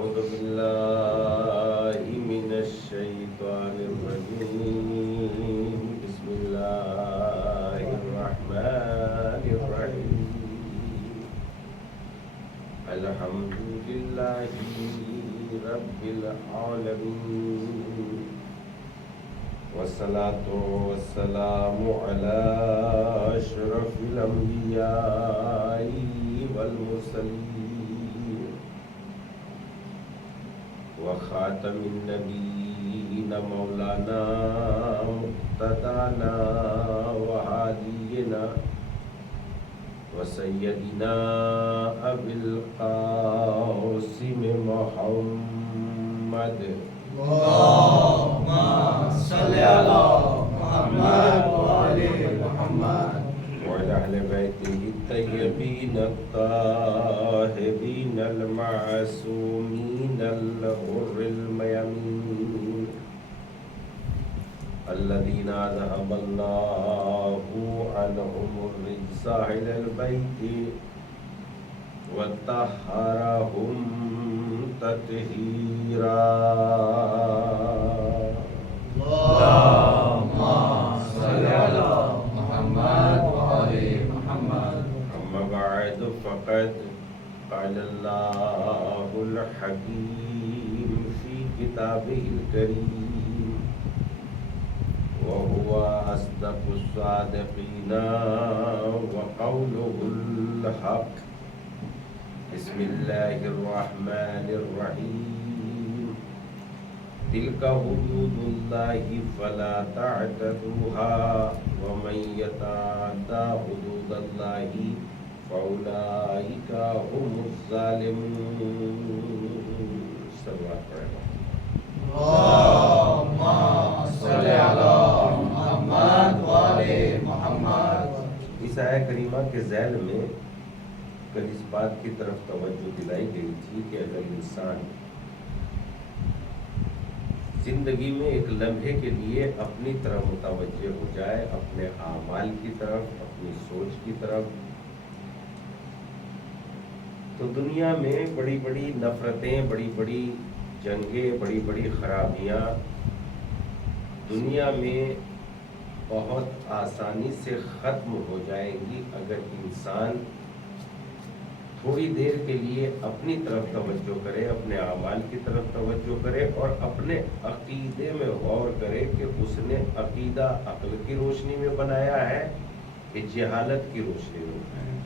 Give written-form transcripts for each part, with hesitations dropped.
أعوذ بالله من الشيطان الرجيم بسم الله الرحمن الرحيم الحمد لله رب العالمين والصلاة والسلام على أشرف الأنبياء والمرسلين وخاتم النبيين مولانا مقتدانا وهادينا وسيدنا أبي القاسم محمد اللهم صل على محمد وآل محمد وعلى أهل بيته الطيبين الطاهرين المعصومين الغر الميامين الذين أذهب الله عنهم الرجس إلى البيت وطهرهم تطهيرا اللهم صل على محمد وآل محمد أما بعد فقد قال الله الحكيم في كتابه الكريم وهو أصدق الصادقين وقوله الحق بسم الله الرحمن الرحيم تلك حدود الله فلا تعتدوها ومن يتعدى حدود الله فأولئك هم الظالمون اللهم صل على محمد وآل محمد اس آیہ کریمہ کے ذیل میں کل اس بات کی طرف توجہ دلائی گئی تھی کہ اگر انسان زندگی میں ایک لمحے کے لیے اپنی طرف متوجہ ہو جائے، اپنے اعمال کی طرف، اپنی سوچ کی طرف، تو دنیا میں بڑی بڑی نفرتیں، بڑی بڑی جنگیں، بڑی بڑی خرابیاں دنیا میں بہت آسانی سے ختم ہو جائیں گی اگر انسان تھوڑی دیر کے لیے اپنی طرف توجہ کرے، اپنے اعمال کی طرف توجہ کرے اور اپنے عقیدے میں غور کرے کہ اس نے عقیدہ عقل کی روشنی میں بنایا ہے کہ جہالت کی روشنی میں بنایا ہے۔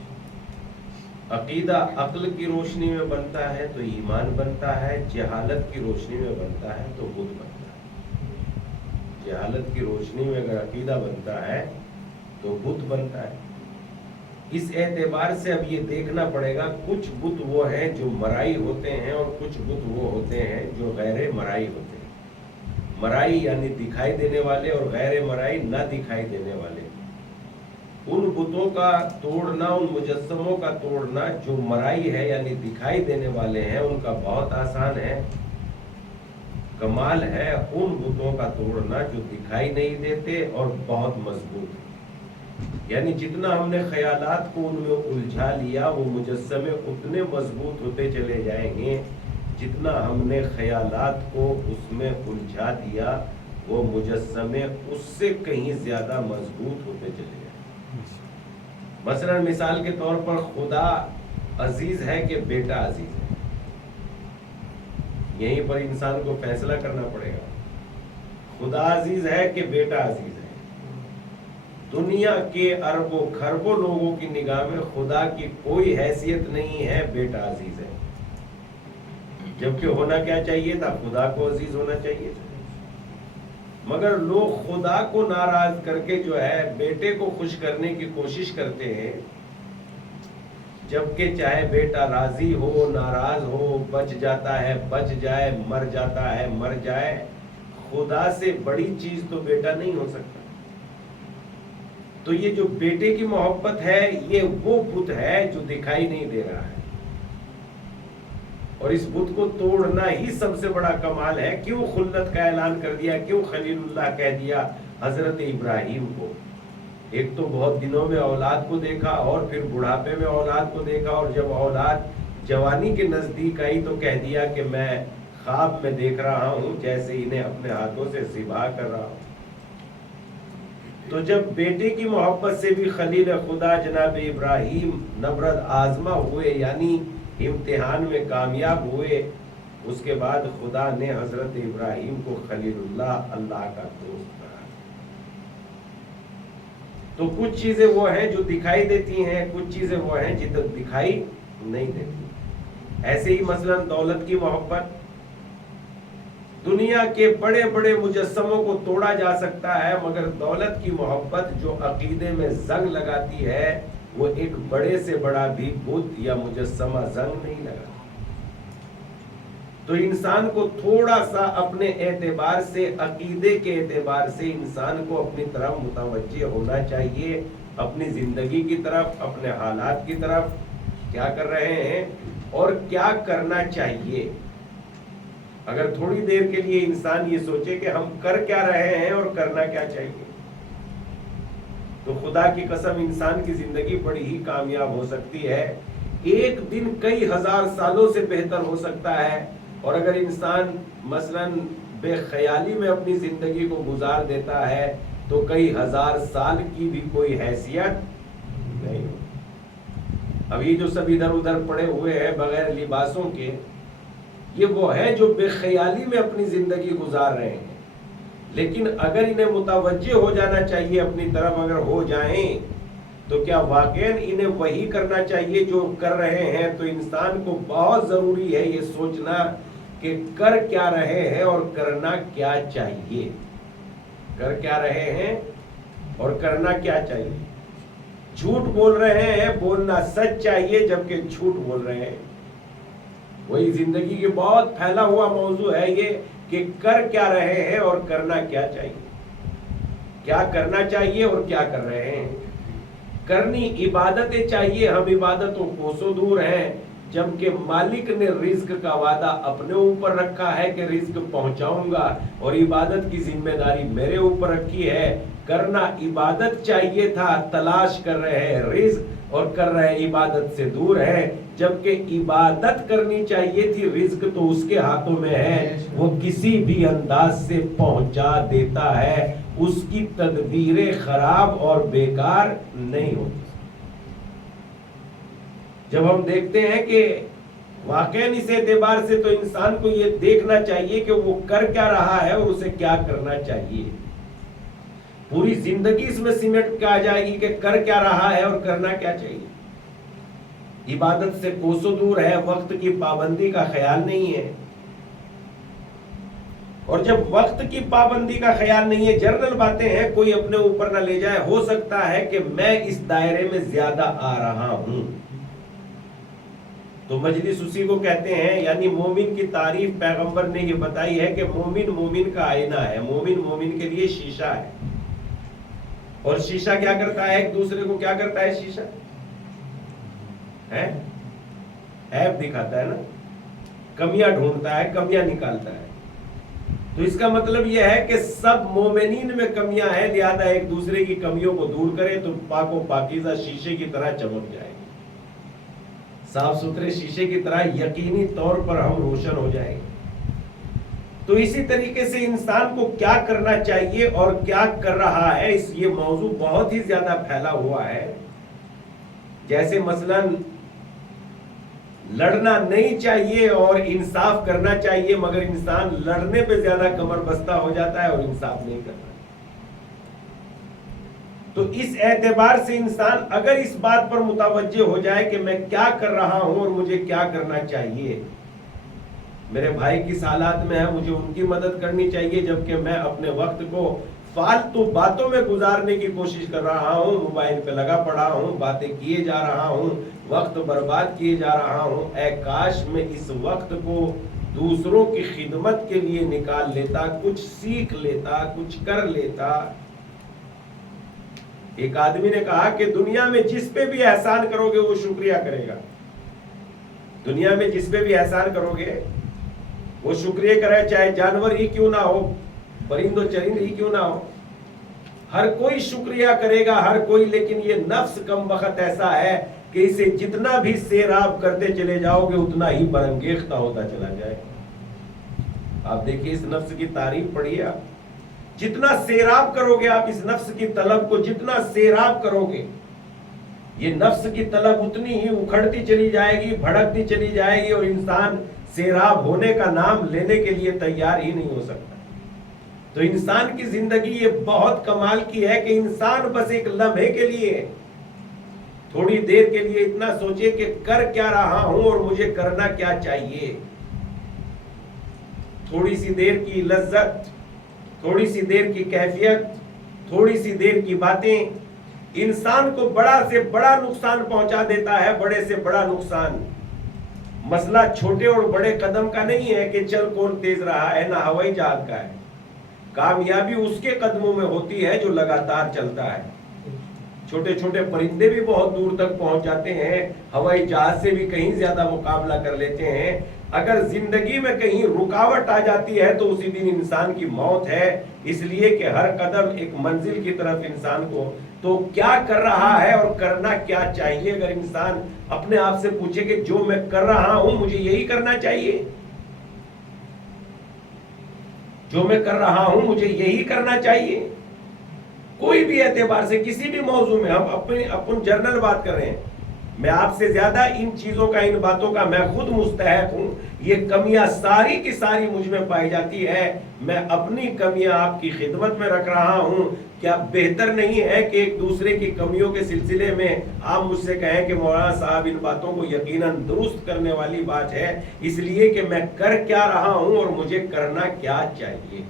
عقیدہ عقل کی روشنی میں بنتا ہے تو ایمان بنتا ہے، جہالت کی روشنی میں بنتا ہے تو بت بنتا ہے۔ جہالت کی روشنی میں اگر عقیدہ بنتا ہے تو بت بنتا ہے۔ اس اعتبار سے اب یہ دیکھنا پڑے گا، کچھ بت وہ ہیں جو مرائی ہوتے ہیں اور کچھ بت وہ ہوتے ہیں جو غیر مرائی ہوتے ہیں۔ مرائی یعنی دکھائی دینے والے اور غیر مرائی نہ دکھائی دینے والے۔ ان بتوں کا توڑنا، ان مجسموں کا توڑنا جو مرائی ہے یعنی دکھائی دینے والے ہیں ان کا بہت آسان ہے، کمال ہے ان بتوں کا توڑنا جو دکھائی نہیں دیتے اور بہت مضبوط ہے۔ یعنی جتنا ہم نے خیالات کو ان میں الجھا لیا وہ مجسمے اتنے مضبوط ہوتے چلے جائیں گے، جتنا ہم نے خیالات کو اس میں الجھا دیا وہ مجسمے اس سے کہیں زیادہ مضبوط ہوتے چلے جائیں گے۔ مثلا مثال کے طور پر خدا عزیز ہے کہ بیٹا عزیز ہے، یہیں پر انسان کو فیصلہ کرنا پڑے گا۔ خدا عزیز ہے کہ بیٹا عزیز ہے؟ دنیا کے اربوں خربوں لوگوں کی نگاہ میں خدا کی کوئی حیثیت نہیں ہے، بیٹا عزیز ہے، جبکہ ہونا کیا چاہیے تھا؟ خدا کو عزیز ہونا چاہیے تھا۔ مگر لوگ خدا کو ناراض کر کے جو ہے بیٹے کو خوش کرنے کی کوشش کرتے ہیں، جبکہ چاہے بیٹا راضی ہو ناراض ہو، بچ جاتا ہے بچ جائے، مر جاتا ہے مر جائے، خدا سے بڑی چیز تو بیٹا نہیں ہو سکتا۔ تو یہ جو بیٹے کی محبت ہے یہ وہ بت ہے جو دکھائی نہیں دے رہا ہے، اور اس بت کو توڑنا ہی سب سے بڑا کمال ہے۔ کیوں خلت کا اعلان کر دیا، کیوں خلیل اللہ کہہ دیا حضرت ابراہیم کو؟ ایک تو بہت دنوں میں اولاد کو دیکھا اور پھر بڑھاپے میں اولاد کو دیکھا، اور جب اولاد جوانی کے نزدیک آئی تو کہہ دیا کہ میں خواب میں دیکھ رہا ہوں جیسے انہیں اپنے ہاتھوں سے ذبح کر رہا ہوں۔ تو جب بیٹے کی محبت سے بھی خلیل خدا جناب ابراہیم نبرد آزما ہوئے، یعنی امتحان میں کامیاب ہوئے، اس کے بعد خدا نے حضرت ابراہیم کو خلیل اللہ، اللہ کا دوست کہا۔ تو کچھ چیزیں وہ ہیں جو دکھائی دیتی ہیں، کچھ چیزیں وہ ہیں جو دکھائی نہیں دیتی۔ ایسے ہی مثلا دولت کی محبت، دنیا کے بڑے بڑے مجسموں کو توڑا جا سکتا ہے، مگر دولت کی محبت جو عقیدے میں زنگ لگاتی ہے، وہ ایک بڑے سے بڑا بھی بت یا مجسمہ زنگ نہیں لگا۔ تو انسان کو تھوڑا سا اپنے اعتبار سے، عقیدے کے اعتبار سے انسان کو اپنی طرف متوجہ ہونا چاہیے، اپنی زندگی کی طرف، اپنے حالات کی طرف، کیا کر رہے ہیں اور کیا کرنا چاہیے۔ اگر تھوڑی دیر کے لیے انسان یہ سوچے کہ ہم کر کیا رہے ہیں اور کرنا کیا چاہیے، تو خدا کی قسم انسان کی زندگی بڑی ہی کامیاب ہو سکتی ہے۔ ایک دن کئی ہزار سالوں سے بہتر ہو سکتا ہے، اور اگر انسان مثلا بے خیالی میں اپنی زندگی کو گزار دیتا ہے تو کئی ہزار سال کی بھی کوئی حیثیت نہیں ہو۔ اب یہ جو سب ادھر ادھر پڑے ہوئے ہیں بغیر لباسوں کے، یہ وہ ہے جو بے خیالی میں اپنی زندگی گزار رہے ہیں، لیکن اگر انہیں متوجہ ہو جانا چاہیے اپنی طرف، اگر ہو جائیں تو کیا واقعاً انہیں وہی کرنا چاہیے جو کر رہے ہیں؟ تو انسان کو بہت ضروری ہے یہ سوچنا کہ کر کیا رہے ہیں اور کرنا کیا چاہیے، کر کیا رہے ہیں اور کرنا کیا چاہیے۔ جھوٹ بول رہے ہیں، بولنا سچ چاہیے جبکہ جھوٹ بول رہے ہیں۔ وہی زندگی کے بہت پھیلا ہوا موضوع ہے یہ کہ کر کیا رہے ہیں اور کرنا کیا چاہیے، کیا کرنا چاہیے اور کیا کر رہے ہیں۔ کرنی عبادتیں چاہیے، ہم عبادتوں کوسوں دور ہیں، جبکہ مالک نے رزق کا وعدہ اپنے اوپر رکھا ہے کہ رزق پہنچاؤں گا، اور عبادت کی ذمہ داری میرے اوپر رکھی ہے۔ کرنا عبادت چاہیے تھا، تلاش کر رہے ہیں رزق اور کر رہے عبادت سے دور ہے، جبکہ عبادت کرنی چاہیے تھی، رزق تو اس کے ہاتھوں میں ہے، وہ کسی بھی انداز سے پہنچا دیتا ہے، اس کی تدبیریں خراب اور بیکار نہیں ہوتی۔ جب ہم دیکھتے ہیں کہ واقعاً اس اعتبار سے تو انسان کو یہ دیکھنا چاہیے کہ وہ کر کیا رہا ہے اور اسے کیا کرنا چاہیے۔ پوری زندگی اس میں سمٹ کے آ جائے گی کہ کر کیا رہا ہے اور کرنا کیا چاہیے۔ عبادت سے کوسوں دور ہے، وقت کی پابندی کا خیال نہیں ہے، اور جب وقت کی پابندی کا خیال نہیں ہے، جنرل باتیں ہیں، کوئی اپنے اوپر نہ لے جائے، ہو سکتا ہے کہ میں اس دائرے میں زیادہ آ رہا ہوں، تو مجلس اسی کو کہتے ہیں، یعنی مومن کی تعریف پیغمبر نے یہ بتائی ہے کہ مومن مومن کا آئینہ ہے، مومن مومن کے لیے شیشہ ہے، اور شیشہ کیا کرتا ہے؟ ایک دوسرے کو کیا کرتا ہے شیشہ؟ عیب دکھاتا ہے نا، کمیاں ڈھونڈتا ہے، کمیاں نکالتا ہے۔ تو اس کا مطلب یہ ہے کہ سب مومنین میں کمیاں ہیں، لہذا ایک دوسرے کی کمیوں کو دور کرے تو پاک و پاکیزہ شیشے کی طرح چمک جائے گی، صاف ستھرے شیشے کی طرح یقینی طور پر ہم روشن ہو جائیں گے۔ تو اسی طریقے سے انسان کو کیا کرنا چاہیے اور کیا کر رہا ہے، یہ موضوع بہت ہی زیادہ پھیلا ہوا ہے۔ جیسے مثلا لڑنا نہیں چاہیے اور انصاف کرنا چاہیے، مگر انسان لڑنے پہ زیادہ کمر بستہ ہو جاتا ہے اور انصاف نہیں کرتا۔ تو اس اعتبار سے انسان اگر اس بات پر متوجہ ہو جائے کہ میں کیا کر رہا ہوں اور مجھے کیا کرنا چاہیے، میرے بھائی کس حالات میں ہے، مجھے ان کی مدد کرنی چاہیے، جبکہ میں اپنے وقت کو فالتو باتوں میں گزارنے کی کوشش کر رہا ہوں، موبائل پہ لگا پڑا ہوں، باتیں کیے جا رہا ہوں، وقت برباد کیے جا رہا ہوں۔ اے کاش میں اس وقت کو دوسروں کی خدمت کے لیے نکال لیتا، کچھ سیکھ لیتا، کچھ کر لیتا۔ ایک آدمی نے کہا کہ دنیا میں جس پہ بھی احسان کرو گے وہ شکریہ کرے گا، دنیا میں جس پہ بھی احسان کرو گے وہ شکریہ کرے، چاہے جانور ہی کیوں نہ ہو، پرند و چرند ہی کیوں نہ ہو، ہر کوئی شکریہ کرے گا، ہر کوئی۔ لیکن یہ نفس کم بخت ایسا ہے کہ اسے جتنا بھی سیراب کرتے چلے جاؤ گے اتنا ہی برانگیختہ ہوتا چلا جائے. آپ دیکھیے اس نفس کی تعریف پڑھیے. آپ جتنا سیراب کرو گے، آپ اس نفس کی طلب کو جتنا سیراب کرو گے، یہ نفس کی طلب اتنی ہی اکھڑتی چلی جائے گی، بھڑکتی چلی جائے گی، اور انسان سیراب ہونے کا نام لینے کے لیے تیار ہی نہیں ہو سکتا. تو انسان کی زندگی یہ بہت کمال کی ہے کہ انسان بس ایک لمحے کے لیے، تھوڑی دیر کے لیے اتنا سوچے کہ کر کیا رہا ہوں اور مجھے کرنا کیا چاہیے. تھوڑی سی دیر کی لذت، تھوڑی سی دیر کی کیفیت، تھوڑی سی دیر کی باتیں انسان کو بڑا سے بڑا نقصان پہنچا دیتا ہے، بڑے سے بڑا نقصان. مسئلہ چھوٹے اور بڑے قدم کا نہیں ہے کہ چل کون تیز رہا ہے، نہ ہوائی جہاز کا ہے. کامیابی اس کے قدموں میں ہوتی ہے جو لگاتار چلتا ہے. چھوٹے چھوٹے پرندے بھی بہت دور تک پہنچ جاتے ہیں، ہوائی جہاز سے بھی کہیں زیادہ مقابلہ کر لیتے ہیں. اگر زندگی میں کہیں رکاوٹ آ جاتی ہے تو اسی دن انسان کی موت ہے. اس لیے کہ ہر قدم ایک منزل کی طرف انسان کو، تو کیا کر رہا ہے اور کرنا کیا چاہیے. اگر انسان اپنے آپ سے پوچھے کہ جو میں کر رہا ہوں مجھے یہی کرنا چاہیے، جو میں کر رہا ہوں مجھے یہی کرنا چاہیے. کوئی بھی اعتبار سے کسی بھی موضوع میں، ہم اپن جنرل بات کر رہے ہیں. میں آپ سے زیادہ ان چیزوں کا، ان باتوں کا میں خود مستحق ہوں. یہ کمیاں ساری کی ساری مجھ میں پائی جاتی ہے. میں اپنی کمیاں آپ کی خدمت میں رکھ رہا ہوں. کیا بہتر نہیں ہے کہ ایک دوسرے کی کمیوں کے سلسلے میں آپ مجھ سے کہیں کہ مولانا صاحب ان باتوں کو یقیناً درست کرنے والی بات ہے، اس لیے کہ میں کر کیا رہا ہوں اور مجھے کرنا کیا چاہیے.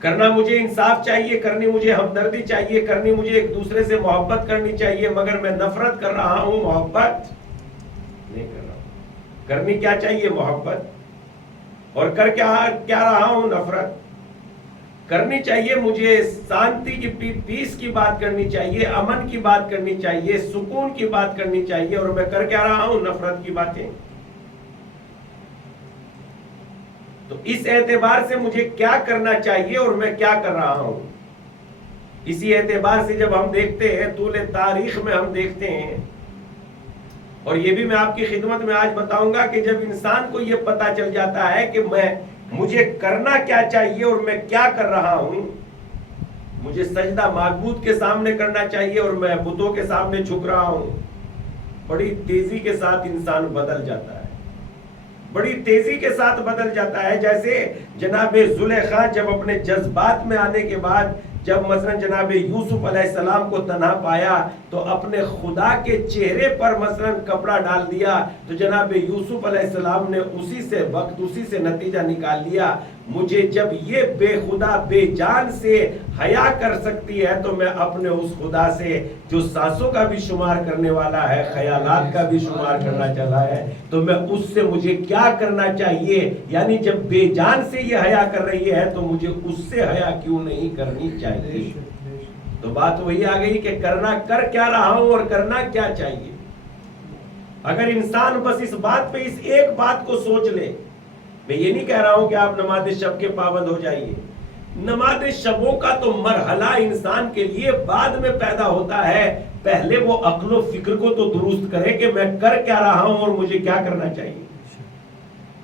کرنا مجھے انصاف چاہیے، کرنی مجھے ہمدردی چاہیے، کرنی مجھے ایک دوسرے سے محبت کرنی چاہیے. مگر میں نفرت کر رہا ہوں، محبت نہیں کر رہا ہوں. کرنی کیا چاہیے؟ محبت. اور کر کیا رہا ہوں؟ نفرت. کرنی چاہیے مجھے شانتی کی، پیس کی بات کرنی چاہیے، امن کی بات کرنی چاہیے، سکون کی بات کرنی چاہیے، اور میں کر کیا رہا ہوں؟ نفرت کی باتیں. تو اس اعتبار سے مجھے کیا کرنا چاہیے اور میں کیا کر رہا ہوں، اسی اعتبار سے جب ہم دیکھتے ہیں، طول تاریخ میں ہم دیکھتے ہیں. اور یہ بھی میں آپ کی خدمت میں آج بتاؤں گا کہ جب انسان کو یہ پتا چل جاتا ہے کہ مجھے کرنا کیا چاہیے اور میں کیا کر رہا ہوں. مجھے سجدہ معبود کے سامنے کرنا چاہیے اور میں بتوں کے سامنے جھک رہا ہوں. بڑی تیزی کے ساتھ انسان بدل جاتا ہے، بڑی تیزی کے ساتھ بدل جاتا ہے. جیسے جناب زلیخا جب اپنے جذبات میں آنے کے بعد، جب مثلا جناب یوسف علیہ السلام کو تنہا پایا تو اپنے خدا کے چہرے پر مثلا کپڑا ڈال دیا، تو جناب یوسف علیہ السلام نے اسی سے وقت، اسی سے نتیجہ نکال لیا، مجھے جب یہ بے خدا بے جان سے حیا کر سکتی ہے تو میں اپنے اس خدا سے جو سانسوں کا بھی شمار کرنے والا ہے، خیالات کا بھی شمار کرنا چاہتا ہے، تو میں اس سے مجھے کیا کرنا چاہیے. یعنی جب بے جان سے یہ حیا کر رہی ہے تو مجھے اس سے حیا کیوں نہیں کرنی چاہیے. تو بات وہی آ گئی کہ کر کیا رہا ہوں اور کرنا کیا چاہیے. اگر انسان بس اس بات پہ، اس ایک بات کو سوچ لے. میں یہ نہیں کہہ رہا ہوں کہ آپ نماز شب کے پابند ہو جائیے. نماز شبوں کا تو مرحلہ انسان کے لیے بعد میں پیدا ہوتا ہے. پہلے وہ عقل و فکر کو تو درست کرے کہ میں کر کیا رہا ہوں اور مجھے کیا کرنا چاہیے.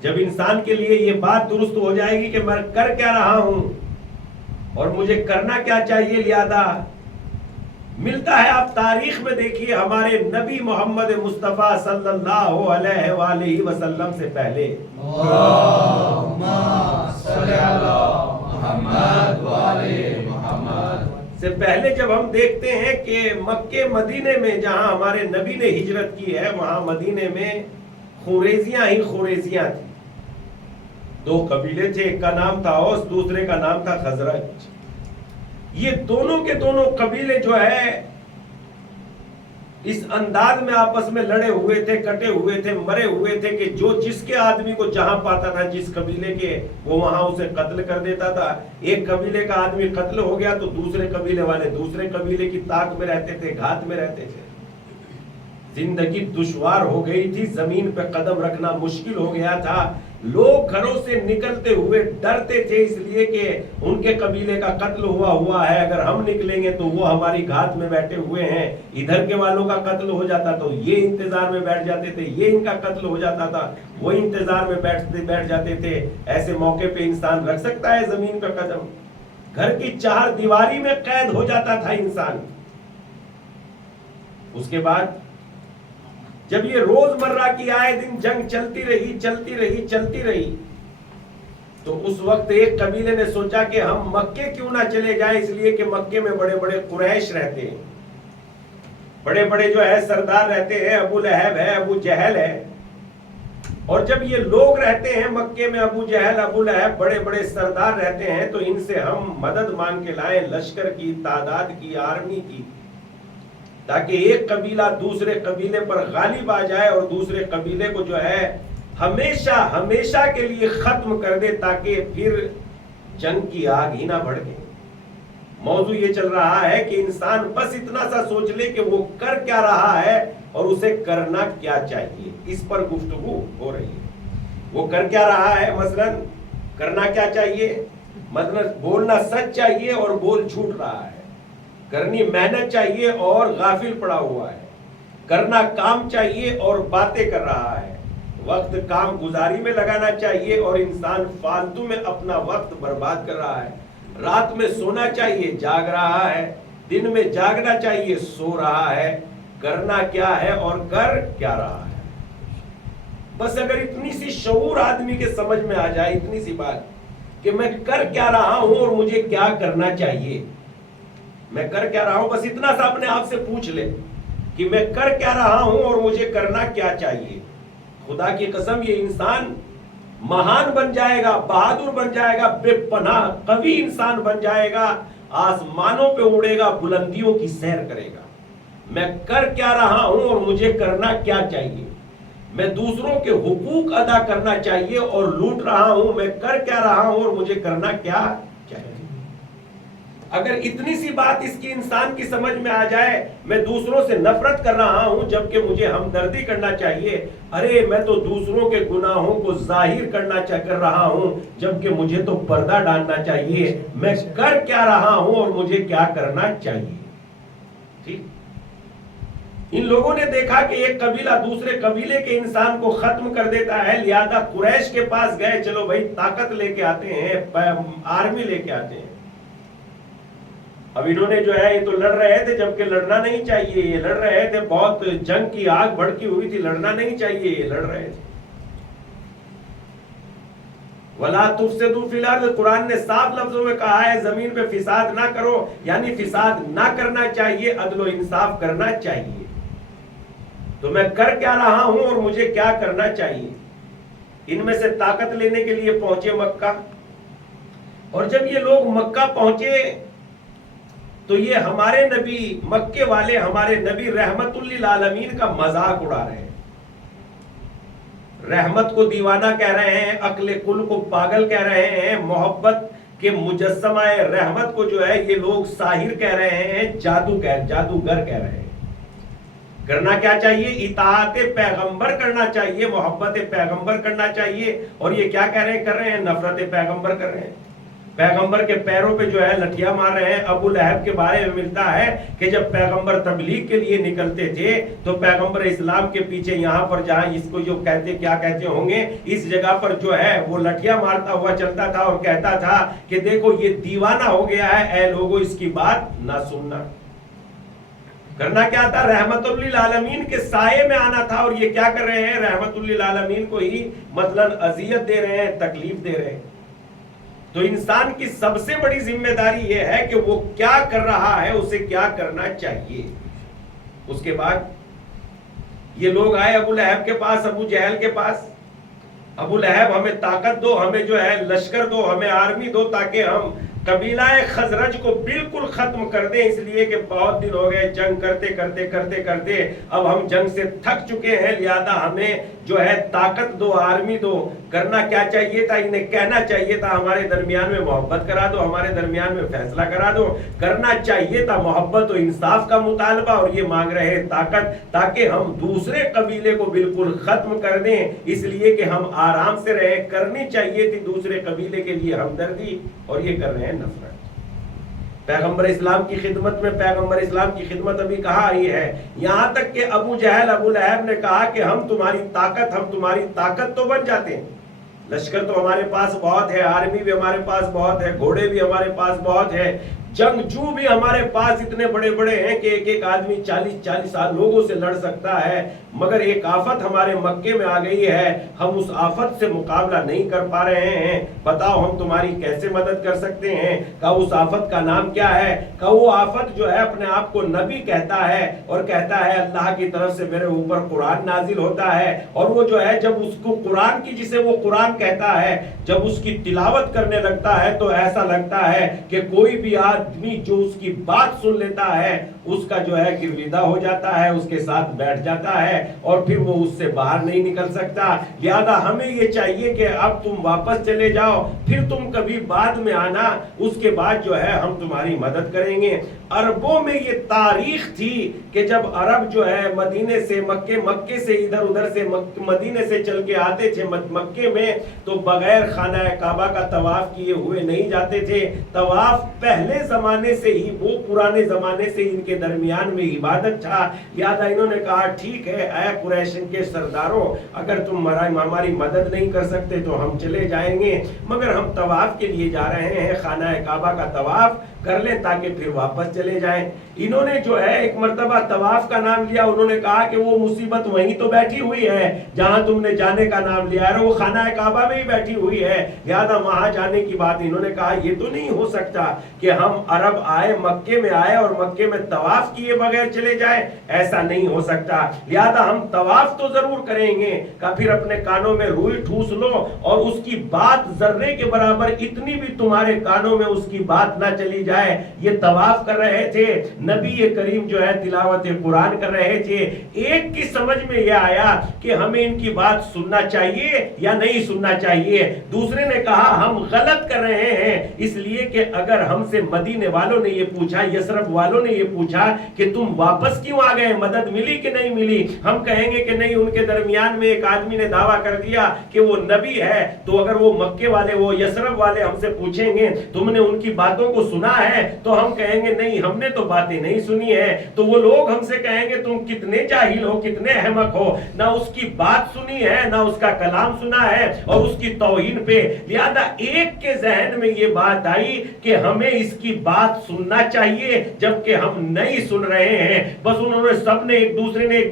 جب انسان کے لیے یہ بات درست ہو جائے گی کہ میں کر کیا رہا ہوں اور مجھے کرنا کیا چاہیے، لہذا ملتا ہے. آپ تاریخ میں دیکھیے ہمارے نبی محمد مصطفیٰ صلی اللہ علیہ وآلہ وسلم سے پہلے، اللہم صلی علی محمد وآلہ محمد، سے پہلے جب ہم دیکھتے ہیں کہ مکہ مدینے میں جہاں ہمارے نبی نے ہجرت کی ہے، وہاں مدینے میں خوریزیاں ہی خوریزیاں تھیں. 2 قبیلے تھے، ایک کا نام تھا اوس، دوسرے کا نام تھا خزرج. یہ دونوں کے دونوں قبیلے جو ہے اس انداز میں آپس میں لڑے ہوئے تھے، کٹے ہوئے تھے، مرے ہوئے تھے کہ جو جس کے آدمی کو جہاں پاتا تھا، جس قبیلے کے، وہ وہاں اسے قتل کر دیتا تھا. ایک قبیلے کا آدمی قتل ہو گیا تو دوسرے قبیلے والے دوسرے قبیلے کی طاق میں رہتے تھے، گھات میں رہتے تھے. زندگی دشوار ہو گئی تھی، زمین پہ قدم رکھنا مشکل ہو گیا تھا. لوگ گھروں سے نکلتے ہوئے ڈرتے تھے اس لیے کہ ان کے قبیلے کا قتل ہوا ہے، اگر ہم نکلیں گے تو وہ ہماری گھات میں بیٹھے ہوئے ہیں، ادھر کے والوں کا قتل ہو جاتا تو یہ انتظار میں بیٹھ جاتے تھے، یہ ان کا قتل ہو جاتا تھا وہ انتظار میں بیٹھ جاتے تھے۔ ایسے موقع پہ انسان رکھ سکتا ہے زمین پہ قدم؟ گھر کی چار دیواری میں قید ہو جاتا تھا انسان۔ اس کے بعد جب یہ روز مرہ کی آئے دن جنگ چلتی رہی تو اس وقت ایک قبیلے نے سوچا کہ ہم مکے کیوں نہ چلے جائیں، اس لیے کہ مکے میں بڑے بڑے قریش رہتے ہیں، بڑے بڑے جو ہے سردار رہتے ہیں، ابو لہب ہے، ابو جہل ہے، اور جب یہ لوگ رہتے ہیں مکے میں، ابو جہل ابو لہب بڑے بڑے سردار رہتے ہیں، تو ان سے ہم مدد مانگ کے لائیں، لشکر کی، تعداد کی، آرمی کی، تاکہ ایک قبیلہ دوسرے قبیلے پر غالب آ جائے اور دوسرے قبیلے کو جو ہے ہمیشہ کے لیے ختم کر دے، تاکہ پھر جنگ کی آگ ہی نہ بھڑکے۔ موضوع یہ چل رہا ہے کہ انسان بس اتنا سا سوچ لے کہ وہ کر کیا رہا ہے اور اسے کرنا کیا چاہیے، اس پر گفتگو ہو رہی ہے۔ وہ کر کیا رہا ہے، مثلا کرنا کیا چاہیے، مثلا بولنا سچ چاہیے اور بول جھوٹ رہا ہے، کرنی محنت چاہیے اور غافل پڑا ہوا ہے، کرنا کام چاہیے اور باتیں کر رہا ہے، وقت کام گزاری میں لگانا چاہیے اور انسان فالتو میں اپنا وقت برباد کر رہا ہے، رات میں سونا چاہیے جاگ رہا ہے، دن میں جاگنا چاہیے سو رہا ہے، کرنا کیا ہے اور کر کیا رہا ہے۔ بس اگر اتنی سی شعور آدمی کے سمجھ میں آ جائے، اتنی سی بات کہ میں کر کیا رہا ہوں اور مجھے کیا کرنا چاہیے، میں کر کیا رہا ہوں، بس اتنا سا اپنے آپ سے پوچھ لے کہ میں کر کیا رہا ہوں اور مجھے کرنا کیا چاہیے، خدا کی قسم یہ انسان مہان بن جائے گا، بہادر بن جائے گا، بے پناہ قوی انسان بن جائے گا، آسمانوں پہ اڑے گا، بلندیوں کی سیر کرے گا۔ میں کر کیا رہا ہوں اور مجھے کرنا کیا چاہیے، میں دوسروں کے حقوق ادا کرنا چاہیے اور لوٹ رہا ہوں، میں کر کیا رہا ہوں اور مجھے کرنا کیا چاہیے۔ اگر اتنی سی بات اس کی انسان کی سمجھ میں آ جائے، میں دوسروں سے نفرت کر رہا ہوں جبکہ مجھے ہمدردی کرنا چاہیے، ارے میں تو دوسروں کے گناہوں کو ظاہر کر رہا ہوں جبکہ مجھے تو پردہ ڈالنا چاہیے، میں کر کیا رہا ہوں اور مجھے کیا کرنا چاہیے۔ ٹھیک، ان لوگوں نے دیکھا کہ ایک قبیلہ دوسرے قبیلے کے انسان کو ختم کر دیتا ہے، لہذا قریش کے پاس گئے، چلو بھائی طاقت لے کے آتے ہیں، آرمی لے کے آتے ہیں۔ اب انہوں نے جو ہے یہ تو لڑ رہے تھے جبکہ لڑنا نہیں چاہیے، یہ لڑ رہے تھے، بہت جنگ کی آگ بھڑکی ہوئی تھی، لڑنا نہیں چاہیے، یہ لڑ رہے تھے۔ وَلَا تُفْسِدُوا فِي الْأَرْضِ، قرآن نے صاف لفظوں میں کہا ہے زمین پہ فساد نہ کرو، یعنی فساد نہ کرنا چاہیے، عدل و انصاف کرنا چاہیے۔ تو میں کر کیا رہا ہوں اور مجھے کیا کرنا چاہیے۔ ان میں سے طاقت لینے کے لیے پہنچے مکہ، اور جب یہ لوگ مکہ پہنچے تو یہ ہمارے نبی، مکے والے ہمارے نبی رحمت للعالمین کا مذاق اڑا رہے ہیں، رحمت کو دیوانہ کہہ رہے ہیں، عقل کل کو پاگل کہہ رہے ہیں، محبت کے مجسمہ رحمت کو جو ہے یہ لوگ ساحر کہہ رہے ہیں، جادوگر کہہ رہے ہیں۔ کرنا کیا چاہیے، اطاعت پیغمبر کرنا چاہیے، محبت پیغمبر کرنا چاہیے، اور یہ کیا کر رہے ہیں، نفرت پیغمبر کر رہے ہیں، پیغمبر کے پیروں پہ جو ہے لٹھیاں مار رہے ہیں۔ ابو لہب کے بارے میں ملتا ہے کہ جب پیغمبر تبلیغ کے لیے نکلتے تھے تو پیغمبر اسلام کے پیچھے یہاں پر جہاں اس کو جو کیا کہتے ہوں گے، اس جگہ پر جو ہے وہ لٹھیاں مارتا ہوا چلتا تھا اور کہتا تھا کہ دیکھو یہ دیوانہ ہو گیا ہے، اے لوگوں اس کی بات نہ سننا۔ کرنا کیا تھا، رحمت للعالمین کے سائے میں آنا تھا، اور یہ کیا کر رہے ہیں، رحمت للعالمین کو ہی مثلاً اذیت دے رہے ہیں، تکلیف دے رہے ہیں۔ تو انسان کی سب سے بڑی ذمہ داری یہ ہے کہ وہ کیا کر رہا ہے، اسے کیا کرنا چاہیے۔ اس کے بعد یہ لوگ آئے ابو لہب کے پاس، ابو جہل کے پاس، ابو لہب ہمیں طاقت دو، ہمیں جو ہے لشکر دو، ہمیں آرمی دو، تاکہ ہم قبیلہ خزرج کو بالکل ختم کر دیں، اس لیے کہ بہت دن ہو گئے جنگ کرتے کرتے کرتے کرتے اب ہم جنگ سے تھک چکے ہیں، لہذا ہمیں جو ہے طاقت دو، آرمی دو۔ کرنا کیا چاہیے تھا؟ انہیں کہنا چاہیے تھا ہمارے درمیان میں محبت کرا دو، ہمارے درمیان میں فیصلہ کرا دو۔ کرنا چاہیے تھا محبت و انصاف کا مطالبہ، اور یہ مانگ رہے ہیں طاقت، تاکہ ہم دوسرے قبیلے کو بالکل ختم کر دیں، اس لیے کہ ہم آرام سے رہیں۔ کرنی چاہیے تھی دوسرے قبیلے کے لیے ہمدردی، اور یہ کر رہے ہیں نفرت۔ پیغمبر اسلام کی خدمت میں، پیغمبر اسلام کی خدمت ابھی کہا ہی ہے، یہاں تک کہ ابو جہل ابو لہب نے کہا کہ ہم تمہاری طاقت تو بن جاتے ہیں، لشکر تو ہمارے پاس بہت ہے، آرمی بھی ہمارے پاس بہت ہے، گھوڑے بھی ہمارے پاس بہت ہے، جنگجو بھی ہمارے پاس اتنے بڑے بڑے ہیں کہ ایک ایک آدمی 40 لوگوں سے لڑ سکتا ہے، مگر ایک آفت ہمارے مکے میں آ گئی ہے، ہم اس آفت سے مقابلہ نہیں کر پا رہے ہیں، بتاؤ ہم تمہاری کیسے مدد کر سکتے ہیں؟ کہا اس آفت کا نام کیا ہے؟ کہا وہ آفت جو ہے اپنے آپ کو نبی کہتا ہے، اور کہتا ہے اللہ کی طرف سے میرے اوپر قرآن نازل ہوتا ہے، اور وہ جو ہے جب اس کو قرآن کی، جسے وہ قرآن کہتا ہے، جب اس کی تلاوت کرنے لگتا ہے تو ایسا لگتا ہے کہ کوئی بھی آدمی جو اس کی بات سن لیتا ہے اس کا جو ہے گرویدہ ہو جاتا ہے، اس کے ساتھ بیٹھ جاتا ہے، اور پھر وہ اس سے باہر نہیں نکل سکتا۔ لہذا ہمیں یہ چاہیے کہ اب تم واپس چلے جاؤ، پھر تم کبھی بعد میں آنا، اس کے بعد جو ہے ہم تمہاری مدد کریں گے۔ عربوں میں یہ تاریخ تھی کہ جب عرب جو ہے مدینے سے مکے سے ادھر ادھر سے مدینے سے چل کے آتے تھے مکے میں، تو بغیر خانہ کعبہ کا طواف کیے ہوئے نہیں جاتے تھے۔ طواف پہلے زمانے سے ہی، وہ پرانے زمانے سے ان کے درمیان میں عبادت تھا، لہذا انہوں نے کہا ٹھیک ہے اے قریش کے سرداروں، اگر تم ہماری مدد نہیں کر سکتے تو ہم چلے جائیں گے، مگر ہم طواف کے لیے جا رہے ہیں، خانہ کعبہ کا طواف کر لیں تاکہ پھر واپس چلے جائیں۔ انہوں نے جو ہے ایک مرتبہ طواف کا نام لیا، انہوں نے کہا کہ وہ مصیبت وہیں تو بیٹھی ہوئی ہے جہاں تم نے جانے کا نام لیا ہے، وہ خانہ کعبہ میں ہی بیٹھی ہوئی ہے، لہذا وہاں جانے کی بات۔ انہوں نے کہا یہ تو نہیں ہو سکتا کہ ہم عرب آئے، مکے میں آئے اور مکے میں طواف کیے بغیر چلے جائیں، ایسا نہیں ہو سکتا، لہذا ہم طواف تو ضرور کریں گے۔ کہ پھر اپنے کانوں میں روئی ٹھوس لو اور اس کی بات ذرے کے برابر اتنی بھی تمہارے کانوں میں اس کی بات نہ چلی جائے۔ یہ طواف کر رہے تھے، نبی کریم جو ہے تلاوت قرآن کر رہے تھے، ایک کی سمجھ میں یہ آیا کہ ہمیں ان کی بات سننا چاہیے یا نہیں سننا چاہیے، دوسرے نے کہا ہم غلط کر رہے ہیں، اس لیے کہ اگر ہم سے مدینے والوں نے یہ پوچھا، یثرب والوں نے یہ پوچھا کہ تم واپس کیوں آ گئے، مدد ملی کہ نہیں ملی، ہم کہیں گے کہ نہیں، ان کے درمیان میں ایک آدمی نے دعویٰ کر دیا کہ وہ نبی ہے، تو اگر وہ مکے والے، وہ یثرب والے ہم سے پوچھیں گے تم نے ان کی باتوں کو سنا ہے، تو ہم کہیں گے نہیں، ہم نے تو باتیں نہیں سنی ہے، تو وہ لوگ ہم سے کہیں گے تم کتنے جاہل ہو، کتنے احمق ہو، نہ اس کی بات سنی ہے نہ اس کا کلام سنا ہے، اور اس کی توہین پہ۔ لہذا ایک کے ذہن میں یہ بات آئی کہ ہمیں اس کی بات سننا چاہیے، جبکہ ہم نہیں سن رہے ہیں۔ بس انہوں نے سب نے ایک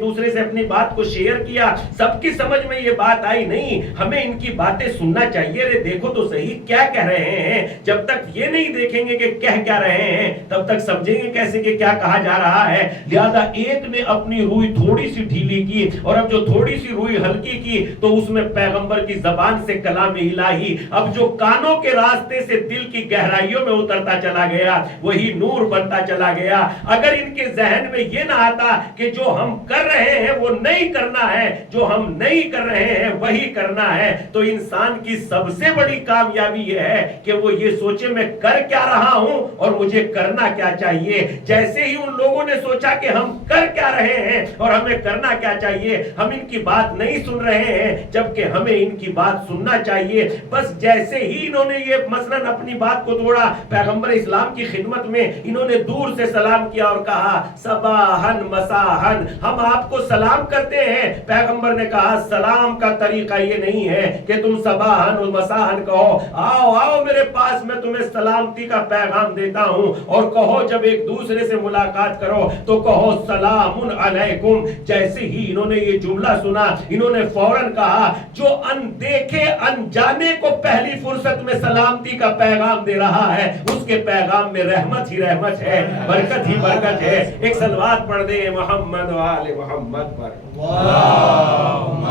دوسرے سے اپنی بات کو شیئر کیا، سب کی سمجھ میں یہ بات آئی نہیں، ہمیں ان کی باتیں سننا چاہیے، رے دیکھو تو صحیح کیا کہہ رہے ہیں۔ جب تک یہ نہیں دیکھیں گے کہ کہہ کیا رہے ہیں تب تک سمجھیں گے کیسے کہ کیا کہا جا رہا ہے۔ لہذا ایک نے اپنی روئی تھوڑی سی ڈھیلی کی، اور اب جو تھوڑی سی روئی ہلکی کی تو اس میں پیغمبر کی زبان سے کلام الہی اب جو کانوں کے راستے سے دل کی گہرائیوں میں اترتا چلا گیا، وہی نور بنتا چلا گیا۔ اگر ان کے ذہن میں یہ نہ آتا کہ جو ہم کر رہے ہیں وہ نہیں کرنا ہے، جو ہم نہیں کر رہے ہیں وہی کرنا ہے، تو انسان کی سب سے بڑی کامیابی یہ ہے کہ وہ یہ سوچے میں کر کیا رہا ہوں اور مجھے کرنا کیا چاہیے۔ جیسے ہی ان لوگوں نے سوچا کہ ہم کر کیا رہے ہیں اور ہمیں کرنا کیا چاہیے، ہم ان کی بات نہیں سن رہے ہیں جبکہ ہمیں ان کی بات سننا چاہیے، بس جیسے ہی انہوں نے یہ مثلاً اپنی بات کو توڑا، پیغمبر اسلام کی خدمت میں انہوں نے دور سے سلام کیا اور کہا صباحن مساحن، ہم آپ کو سلام کرتے ہیں۔ پیغمبر نے کہا سلام کا طریقہ یہ نہیں ہے کہ تم صباحن و مساحن کہو، آؤ آؤ میرے پاس، میں تمہیں سلامتی کا پیغام دیتا ہوں، اور کہو جب ایک دوسرے سے ملاقات کرو تو کہو سلام علیکم۔ جیسے ہی انہوں نے یہ جملہ سنا، انہوں نے فوراً کہا جو اندیکھے انجانے کو پہلی فرصت میں سلامتی کا پیغام دے رہا ہے، اس کے پیغام میں رحمت ہی رحمت ہے، برکت ہی برکت ہے۔ ایک صلوات پڑھ دیں محمد و آل محمد پر۔ اللہم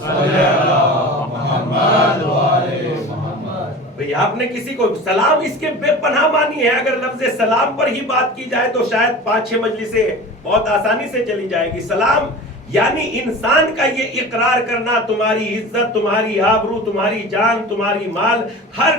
صلی علی محمد و آل محمد۔ بھئی آپ نے کسی کو سلام اس کے بے پناہ معنی ہے. اگر لفظ سلام پر ہی بات کی جائے تو شاید 5-6 مجلسیں بہت آسانی سے چلی جائے گی. سلام یعنی انسان کا یہ اقرار کرنا تمہاری عزت، تمہاری آبرو، تمہاری جان، تمہاری مال، ہر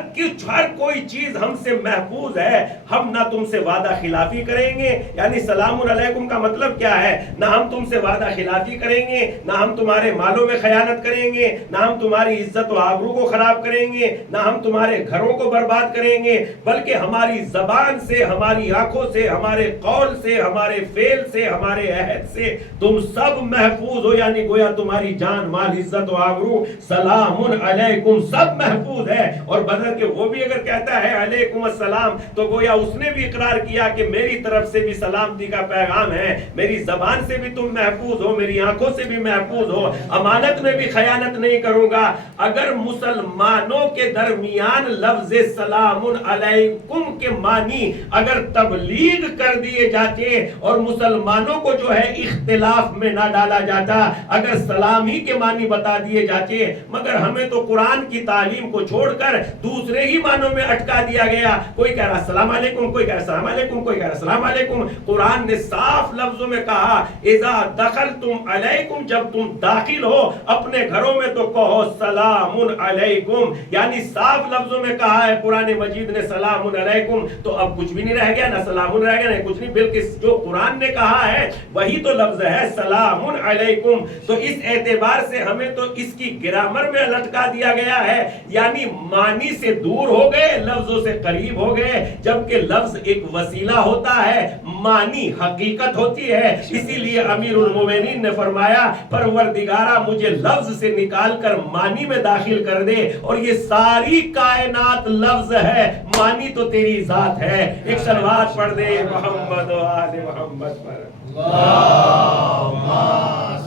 کوئی چیز ہم سے محفوظ ہے. ہم نہ تم سے وعدہ خلافی کریں گے. یعنی سلام علیکم کا مطلب کیا ہے؟ نہ ہم تم سے وعدہ خلافی کریں گے، نہ ہم تمہارے مالوں میں خیانت کریں گے، نہ ہم تمہاری عزت و آبرو کو خراب کریں گے، نہ ہم تمہارے گھروں کو برباد کریں گے، بلکہ ہماری زبان سے، ہماری آنکھوں سے، ہمارے قول سے، ہمارے فعل سے، ہمارے عہد سے تم سب محفوظ ہو. یعنی گویا تمہاری جان، مال، عزت و آبرو، سلام علیکم سب محفوظ ہے. اور بدل کے وہ بھی اگر کہتا ہے علیکم السلام تو گویا اس نے بھی اقرار کیا کہ میری طرف سے بھی سلامتی کا پیغام ہے. میری زبان سے بھی تم محفوظ ہو، میری آنکھوں سے بھی محفوظ ہو، امانت میں بھی خیانت نہیں کروں گا. اگر مسلمانوں کے درمیان لفظ سلام علیکم کے معنی اگر تبلیغ کر دیے جاتے اور مسلمانوں کو جو ہے اختلاف میں نہ ڈالا جاتا، اگر سلام ہی کے معنی بتا دیے جاتے، مگر ہمیں تو قرآن کی تعلیم کو چھوڑ کر دوسرے ہی معنوں میں اٹکا دیا گیا. کوئی کہہ رہا السلام علیکم، کوئی کہہ رہا السلام علیکم، کوئی کہہ رہا السلام علیکم. قرآن نے صاف لفظوں میں کہا اذا دخلتم علیکم، جب تم داخل ہو اپنے گھروں میں تو کہو سلام علیکم. یعنی صاف لفظوں میں کہا ہے قرآن مجید نے سلام علیکم. تو اب کچھ بھی نہیں رہ گیا، نہ سلام رہ گیا، نہ کچھ نہیں، بلکہ جو قرآن نے کہا ہے وہی تو لفظ ہے سلام علیکم. تو اس اعتبار سے ہمیں تو اس کی گرامر میں لٹکا دیا گیا ہے. یعنی معنی سے دور ہو گئے، لفظوں سے قریب ہو گئے. جبکہ لفظ ایک وسیلہ ہوتا ہے، معنی حقیقت ہوتی ہے. اسی لیے امیر المومنین نے فرمایا پروردگارا مجھے لفظ سے نکال کر معنی میں داخل کر دے، اور یہ ساری کائنات لفظ ہے، معنی تو تیری ذات ہے. ایک صلوات پڑھ دے محمد و آل محمد پر. اللہم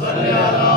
صلی علی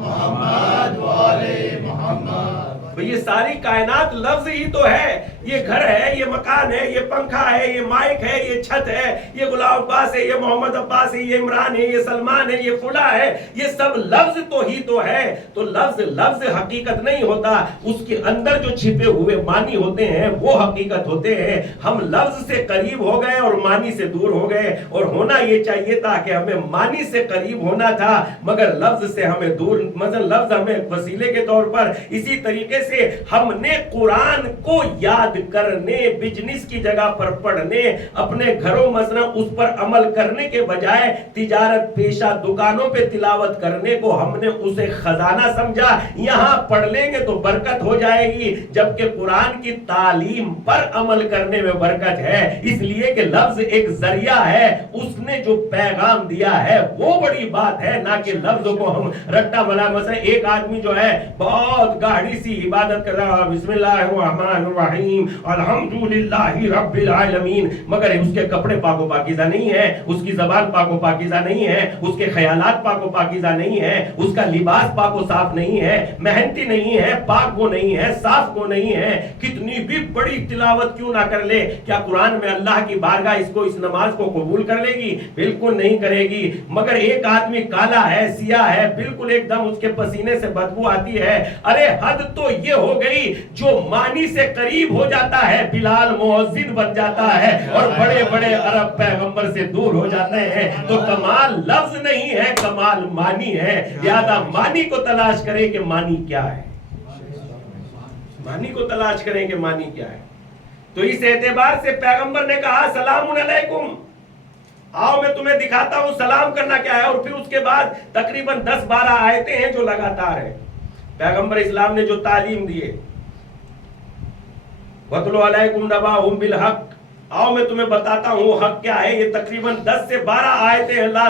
محمد و آل محمد. یہ ساری کائنات لفظ ہی تو ہے. یہ گھر ہے، یہ مکان ہے، یہ پنکھا ہے، یہ مائک ہے، یہ چھت ہے، یہ غلام عباس ہے، یہ محمد عباس ہے، یہ عمران ہے، یہ سلمان ہے، یہ فلاں ہے. یہ سب لفظ تو ہی تو ہے. تو لفظ حقیقت نہیں ہوتا، اس کے اندر جو چھپے ہوئے معنی ہوتے ہیں وہ حقیقت ہوتے ہیں. ہم لفظ سے قریب ہو گئے اور معنی سے دور ہو گئے. اور ہونا یہ چاہیے تھا کہ ہمیں معنی سے قریب ہونا تھا، مگر لفظ سے ہمیں دور، مثلا لفظ ہمیں وسیلے کے طور پر. اسی طریقے سے ہم نے قرآن کو یاد کرنے، بزنس کی جگہ پر پڑھنے، اپنے گھروں مثلا اس پر عمل کرنے کے بجائے تجارت پیشہ دکانوں پہ تلاوت کرنے کو ہم نے اسے خزانہ سمجھا. یہاں پڑھ لیں گے تو برکت ہو جائے گی، جبکہ قرآن کی تعلیم پر عمل کرنے میں برکت ہے. اس لیے کہ لفظ ایک ذریعہ ہے، اس نے جو پیغام دیا ہے وہ بڑی بات ہے، نہ کہ لفظوں کو ہم رٹا ملا. مثلا ایک آدمی جو ہے بہت گاڑی سی عبادت کر رہا، بسم اللہ الرحمن الرحیم الحمدللہ رب العالمین، مگر اس کے کپڑے پاک و پاکیزہ نہیں ہے، اس کی زبان پاک و پاکیزہ نہیں ہے، اس کے خیالات پاک و پاکیزہ نہیں ہے، اس کا لباس پاک و صاف نہیں ہے، محنتی نہیں ہے، پاک وہ نہیں ہے، صاف وہ نہیں ہے. کتنی بھی بڑی تلاوت کیوں نہ کر لے، کیا قرآن میں اللہ کی بارگاہ اس نماز کو قبول کر لے گی؟ بالکل نہیں کرے گی. مگر ایک آدمی کالا ہے، سیاہ ہے، بالکل ایک دم اس کے پسینے سے بدبو آتی ہے. ارے حد تو یہ ہو گئی، جو معنی سے قریب ہو جاتا ہے بلال مؤذن بن جاتا ہے اور بڑے بڑے عرب پیغمبر سے دور ہو جاتے ہیں. تو کمال لفظ نہیں ہے، کمال معنی ہے. لہذا معنی کو تلاش کریں کہ معنی کیا ہے، معنی کو تلاش کریں کہ معنی کیا ہے. تو اس اعتبار سے پیغمبر نے کہا سلام علیکم، آؤ میں تمہیں دکھاتا ہوں سلام کرنا کیا ہے. اور پھر اس کے بعد تقریباً 10-12 آیتیں ہیں جو لگاتار ہیں. پیغمبر اسلام نے جو تعلیم دیے، وَاتْلُ عَلَيْكُمْ نَبَأَهُم بِالْحَقِّ، آؤ میں تمہیں بتاتا ہوں وہ حق کیا ہے. یہ تقریباً 10 سے 12 آیتیں ہیں. لا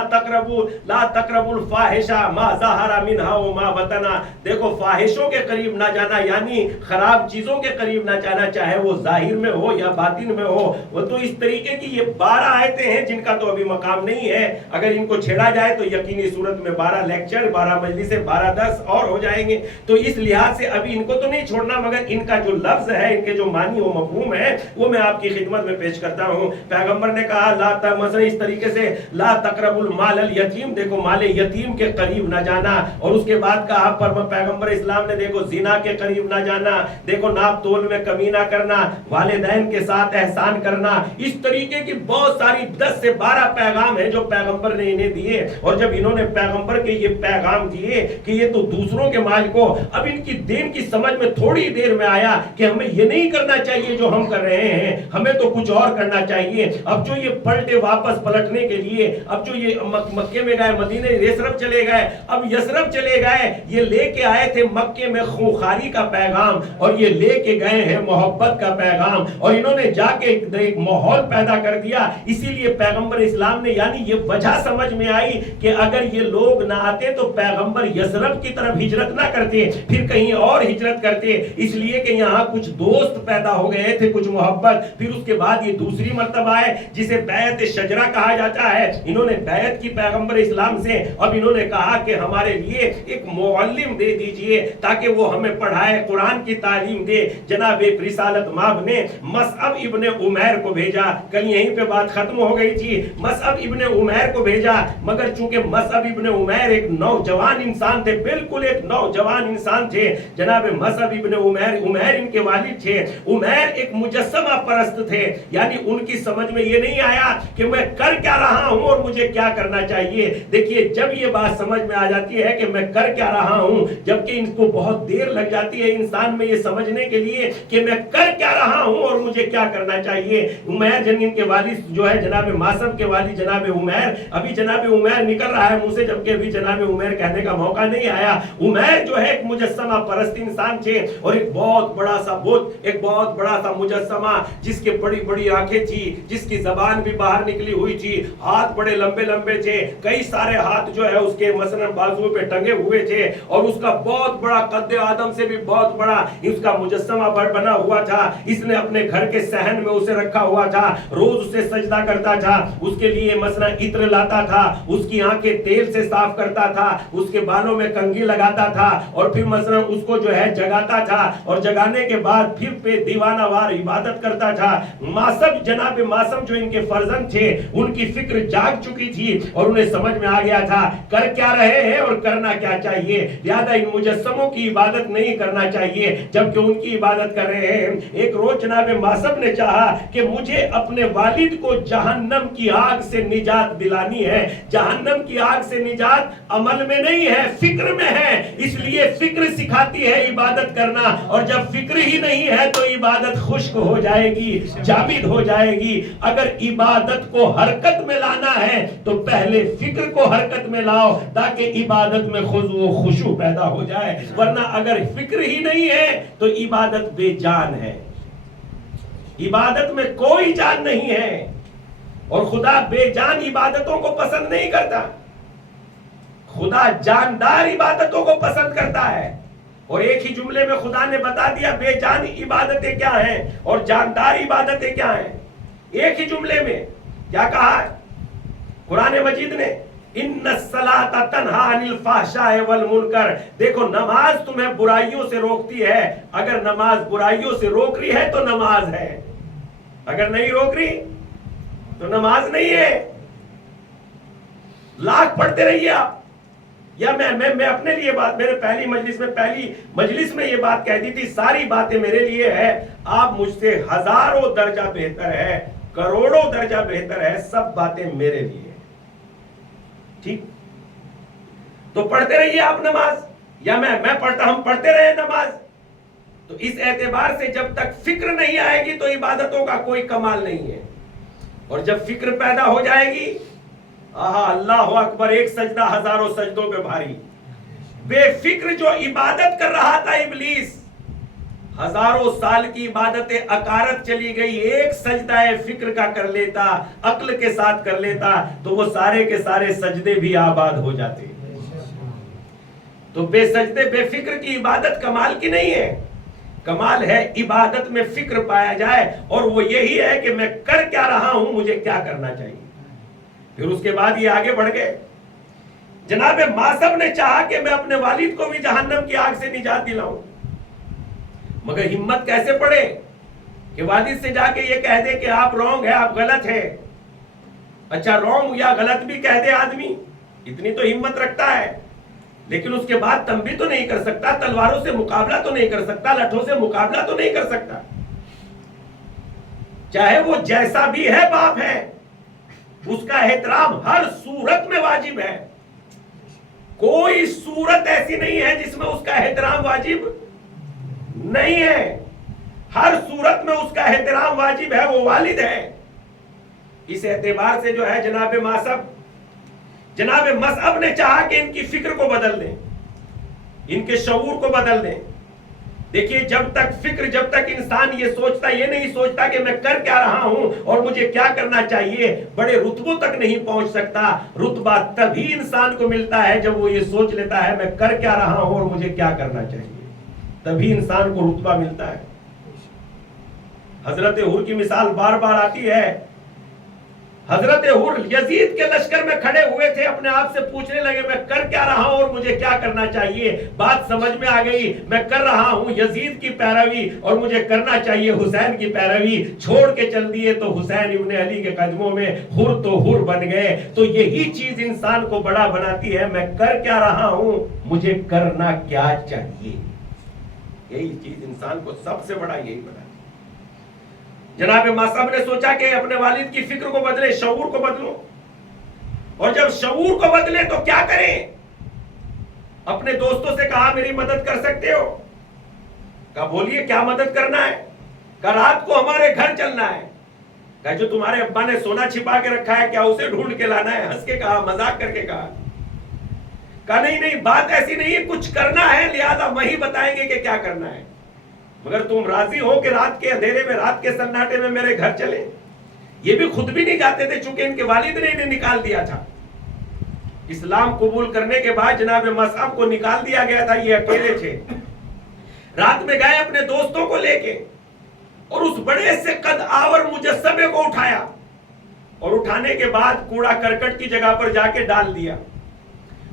تقربوا الفاحش ما ظهر منها وما بطن. دیکھو فاحشوں کے قریب نہ جانا، یعنی خراب چیزوں کے قریب نہ جانا، چاہے وہ ظاہر میں ہو یا باطن میں ہو. وہ تو اس طریقے کی یہ 12 آیتیں ہیں جن کا تو ابھی مقام نہیں ہے. اگر ان کو چھیڑا جائے تو یقینی صورت میں 12 لیکچر، 12 مجلسیں، 12 درس اور ہو جائیں گے. تو اس لحاظ سے ابھی ان کو تو نہیں چھوڑنا، مگر ان کا جو لفظ ہے، ان کے جو معنی و مفہوم ہے وہ میں آپ کی خدمت میں پیش کرتا ہوں. پیغمبر نے کہا مثلا اس طریقے سے لا تقربوا المال الیتیم، دیکھو مال یتیم کے قریب نہ جانا. اور اس کے بعد کہا پیغمبر اسلام نے دیکھو زنا کے قریب نہ جانا، دیکھو ناپ تول میں کمی نہ کرنا، والدین کے ساتھ احسان کرنا. اس طریقے کی بہت ساری 10 سے 12 پیغام ہیں جو پیغمبر نے انہیں دیے. اور جب انہوں نے پیغمبر کے یہ پیغام دیے کہ یہ تو دوسروں کے مال کو، اب ان کی دین کی سمجھ میں تھوڑی دیر میں آیا کہ ہمیں یہ نہیں کرنا چاہیے جو ہم کر رہے ہیں، ہمیں تو کچھ اور کرنا چاہیے. اب جو یہ پلٹے واپس پلٹنے کے لیے، اب جو یہ مکے میں گئے، مدینے یثرب چلے گئے، اب یثرب چلے گئے، یہ لے کے آئے تھے مکے میں خونخواری کا پیغام، اور یہ لے کے گئے ہیں محبت کا پیغام. اور انہوں نے جا کے ایک ماحول پیدا کر دیا. اسی لیے پیغمبر اسلام نے یعنی یہ وجہ سمجھ میں آئی کہ اگر یہ لوگ نہ آتے تو پیغمبر یثرب کی طرف ہجرت نہ کرتے، پھر کہیں اور ہجرت کرتے. اس لیے کہ یہاں کچھ دوست پیدا ہو گئے تھے، کچھ محبت. پھر اس کے بعد یہ دوسری مرتبہ ہے جسے بیعت شجرہ کہا جاتا ہے. انہوں نے بیعت کی پیغمبر اسلام سے. اب انہوں نے کہا کہ ہمارے لیے ایک معلم دے دیجئے تاکہ وہ ہمیں پڑھائے، قرآن کی تعلیم دے. جناب رسالت مآب نے مصعب ابن عمیر کو بھیجا. کل یہیں پہ بات ختم ہو گئی تھی. مصعب ابن عمیر کو بھیجا، مگر چونکہ مصعب ابن عمیر ایک نوجوان انسان تھے، بالکل ایک نوجوان انسان تھے. جناب مصعب ابن عمیر ان کے والد تھے. عمیر ایک مجسمہ پرست تھے، یعنی ان کی سمجھ میں یہ نہیں آیا کہ میں کر کیا رہا ہوں اور مجھے کیا کرنا چاہیے. دیکھیے جب یہ بات سمجھ میں آ جاتی ہے کہ میں کر کیا رہا ہوں، جبکہ ان کو بہت دیر لگ جاتی ہے انسان میں یہ سمجھنے کے لیے کہ میں کر کیا رہا ہوں اور مجھے کیا کرنا چاہیے. عمیر جن کے والد جو ہے جناب ماسب کے والد جناب عمیر، ابھی جناب عمیر نکل رہا ہے منہ سے، جبکہ ابھی جناب عمیر کہنے کا موقع نہیں آیا. عمیر جو ہے ایک مجسمہ پرست انسان تھے، اور ایک بہت بڑا سا بت، ایک بہت بڑا سا مجسمہ جس کے بڑی بڑی آنکھیں تھی، جس کی زبان بھی باہر نکلی ہوئی تھی، ہاتھ بڑے لمبے لمبے تھے، کئی سارے ہاتھ جو ہے اس کے مثلا بازو پہ ٹنگے ہوئے تھے، اور اس کا بہت بڑا قد آدم سے بھی بہت بڑا اس کا مجسمہ بنا ہوا تھا. اس نے اپنے گھر کے صحن میں اسے رکھا ہوا تھا، روز اسے سجدہ کرتا تھا، اس کے لیے مثلا عطر لاتا تھا، اس کی آنکھیں تیل سے صاف کرتا تھا، اس کے بالوں میں کنگھی لگاتا تھا، اور پھر مثلا اس کو جو ہے جگاتا تھا، اور جگانے کے بعد پھر پہ دیوانہ وار عبادت کرتا تھا. ماسب جناب ماسب جو ان کے فرزند تھے، ان کی فکر جاگ چکی تھی اور انہیں سمجھ میں آ گیا تھا کر کیا رہے ہیں اور کرنا کیا چاہیے. لہذا ان مجسموں کی عبادت نہیں کرنا چاہیے جبکہ ان کی عبادت کر رہے ہیں. ایک روز جناب ماسب نے چاہا کہ مجھے اپنے والد کو جہنم کی آگ سے نجات دلانی ہے. جہنم کی آگ سے نجات عمل میں نہیں ہے، فکر میں ہے. اس لیے فکر سکھاتی ہے عبادت کرنا، اور جب فکر ہی نہیں ہے تو عبادت خشک ہو جائے گی، جامد ہو جائے گی. اگر عبادت کو حرکت میں لانا ہے تو پہلے فکر کو حرکت میں لاؤ تاکہ عبادت میں خضوع و خشوع پیدا ہو جائے. ورنہ اگر فکر ہی نہیں ہے تو عبادت بے جان ہے، عبادت میں کوئی جان نہیں ہے. اور خدا بے جان عبادتوں کو پسند نہیں کرتا، خدا جاندار عبادتوں کو پسند کرتا ہے. اور ایک ہی جملے میں خدا نے بتا دیا بے جان عبادتیں کیا ہیں اور جاندار عبادتیں کیا ہیں. ایک ہی جملے میں کیا کہا ہے قرآن مجید نے؟ ان الصلاۃ تنہا عن الفحشاء والمنکر. دیکھو نماز تمہیں برائیوں سے روکتی ہے. اگر نماز برائیوں سے روک رہی ہے تو نماز ہے، اگر نہیں روک رہی تو نماز نہیں ہے. لاکھ پڑھتے رہیے آپ. یا میں اپنے لیے بات، میرے پہلی مجلس میں یہ بات کہہ دی تھی، ساری باتیں میرے لیے ہے. آپ مجھ سے ہزاروں درجہ بہتر ہے، کروڑوں درجہ بہتر ہے، سب باتیں میرے لیے. ٹھیک تو پڑھتے رہیے آپ نماز، یا میں پڑھتا، ہم پڑھتے رہے نماز. تو اس اعتبار سے جب تک فکر نہیں آئے گی تو عبادتوں کا کوئی کمال نہیں ہے. اور جب فکر پیدا ہو جائے گی، اللہ اکبر، ایک سجدہ ہزاروں سجدوں پہ بھاری. بے فکر جو عبادت کر رہا تھا ابلیس، ہزاروں سال کی عبادت اکارت چلی گئی، ایک سجدہ فکر کا کر لیتا، عقل کے ساتھ کر لیتا تو وہ سارے کے سارے سجدے بھی آباد ہو جاتے. تو بے سجدے بے فکر کی عبادت کمال کی نہیں ہے. کمال ہے عبادت میں فکر پایا جائے، اور وہ یہی ہے کہ میں کر کیا رہا ہوں، مجھے کیا کرنا چاہیے. پھر اس کے بعد یہ آگے بڑھ گئے. جناب ماسب نے چاہا کہ میں اپنے والد کو بھی جہنم کی آگ سے نجات دلاؤں، مگر ہمت کیسے پڑے؟ کہ والد سے جا کے یہ کہہ دے کہ آپ رونگ ہے، آپ غلط ہے. اچھا رونگ یا غلط بھی کہہ دے آدمی، اتنی تو ہمت رکھتا ہے، لیکن اس کے بعد تنبیہ تو نہیں کر سکتا، تلواروں سے مقابلہ تو نہیں کر سکتا، لٹھوں سے مقابلہ تو نہیں کر سکتا. چاہے وہ جیسا بھی ہے باپ ہے، اس کا احترام ہر صورت میں واجب ہے. کوئی صورت ایسی نہیں ہے جس میں اس کا احترام واجب نہیں ہے. ہر صورت میں اس کا احترام واجب ہے، وہ والد ہے. اس اعتبار سے جو ہے جناب مصعب نے چاہا کہ ان کی فکر کو بدل دیں، ان کے شعور کو بدل دیں. دیکھیے جب تک انسان یہ نہیں سوچتا کہ میں کر کیا رہا ہوں اور مجھے کیا کرنا چاہیے، بڑے رتبوں تک نہیں پہنچ سکتا. رتبہ تبھی انسان کو ملتا ہے جب وہ یہ سوچ لیتا ہے میں کر کیا رہا ہوں اور مجھے کیا کرنا چاہیے، تبھی انسان کو رتبہ ملتا ہے. حضرت حور کی مثال بار بار آتی ہے. حضرت حور یزید کے لشکر میں کھڑے ہوئے تھے، اپنے آپ سے پوچھنے لگے میں کر کیا رہا ہوں اور مجھے کیا کرنا چاہیے. بات سمجھ میں آ گئی، میں کر رہا ہوں یزید کی پیروی اور مجھے کرنا چاہیے حسین کی پیروی. چھوڑ کے چل دیے تو حسین ابن علی کے قدموں میں حر تو حر بن گئے. تو یہی چیز انسان کو بڑا بناتی ہے، میں کر کیا رہا ہوں، مجھے کرنا کیا چاہیے. یہی چیز انسان کو سب سے بڑا یہی بنا. جناب مصعب نے سوچا کہ اپنے والد کی فکر کو بدلے، شعور کو بدلو. اور جب شعور کو بدلے تو کیا کریں؟ اپنے دوستوں سے کہا میری مدد کر سکتے ہو؟ کہا بولیے کیا مدد کرنا ہے؟ کہا رات کو ہمارے گھر چلنا ہے. کہا جو تمہارے ابا نے سونا چھپا کے رکھا ہے کیا اسے ڈھونڈ کے لانا ہے؟ ہنس کے کہا، مذاق کر کے کہا. کہا نہیں بات ایسی نہیں ہے، کچھ کرنا ہے لہذا وہی بتائیں گے کہ کیا کرنا ہے، مگر تم راضی ہو کہ رات کے اندھیرے میں، رات کے سناٹے میں میرے گھر چلے. یہ بھی خود بھی نہیں جاتے تھے چونکہ ان کے والد نے انہیں نکال دیا تھا. اسلام قبول کرنے کے بعد جناب مصعب کو نکال دیا گیا تھا، یہ اکیلے تھے. رات میں گئے اپنے دوستوں کو لے کے اور اس بڑے سے قد آور مجسمے کو اٹھایا اور اٹھانے کے بعد کوڑا کرکٹ کی جگہ پر جا کے ڈال دیا.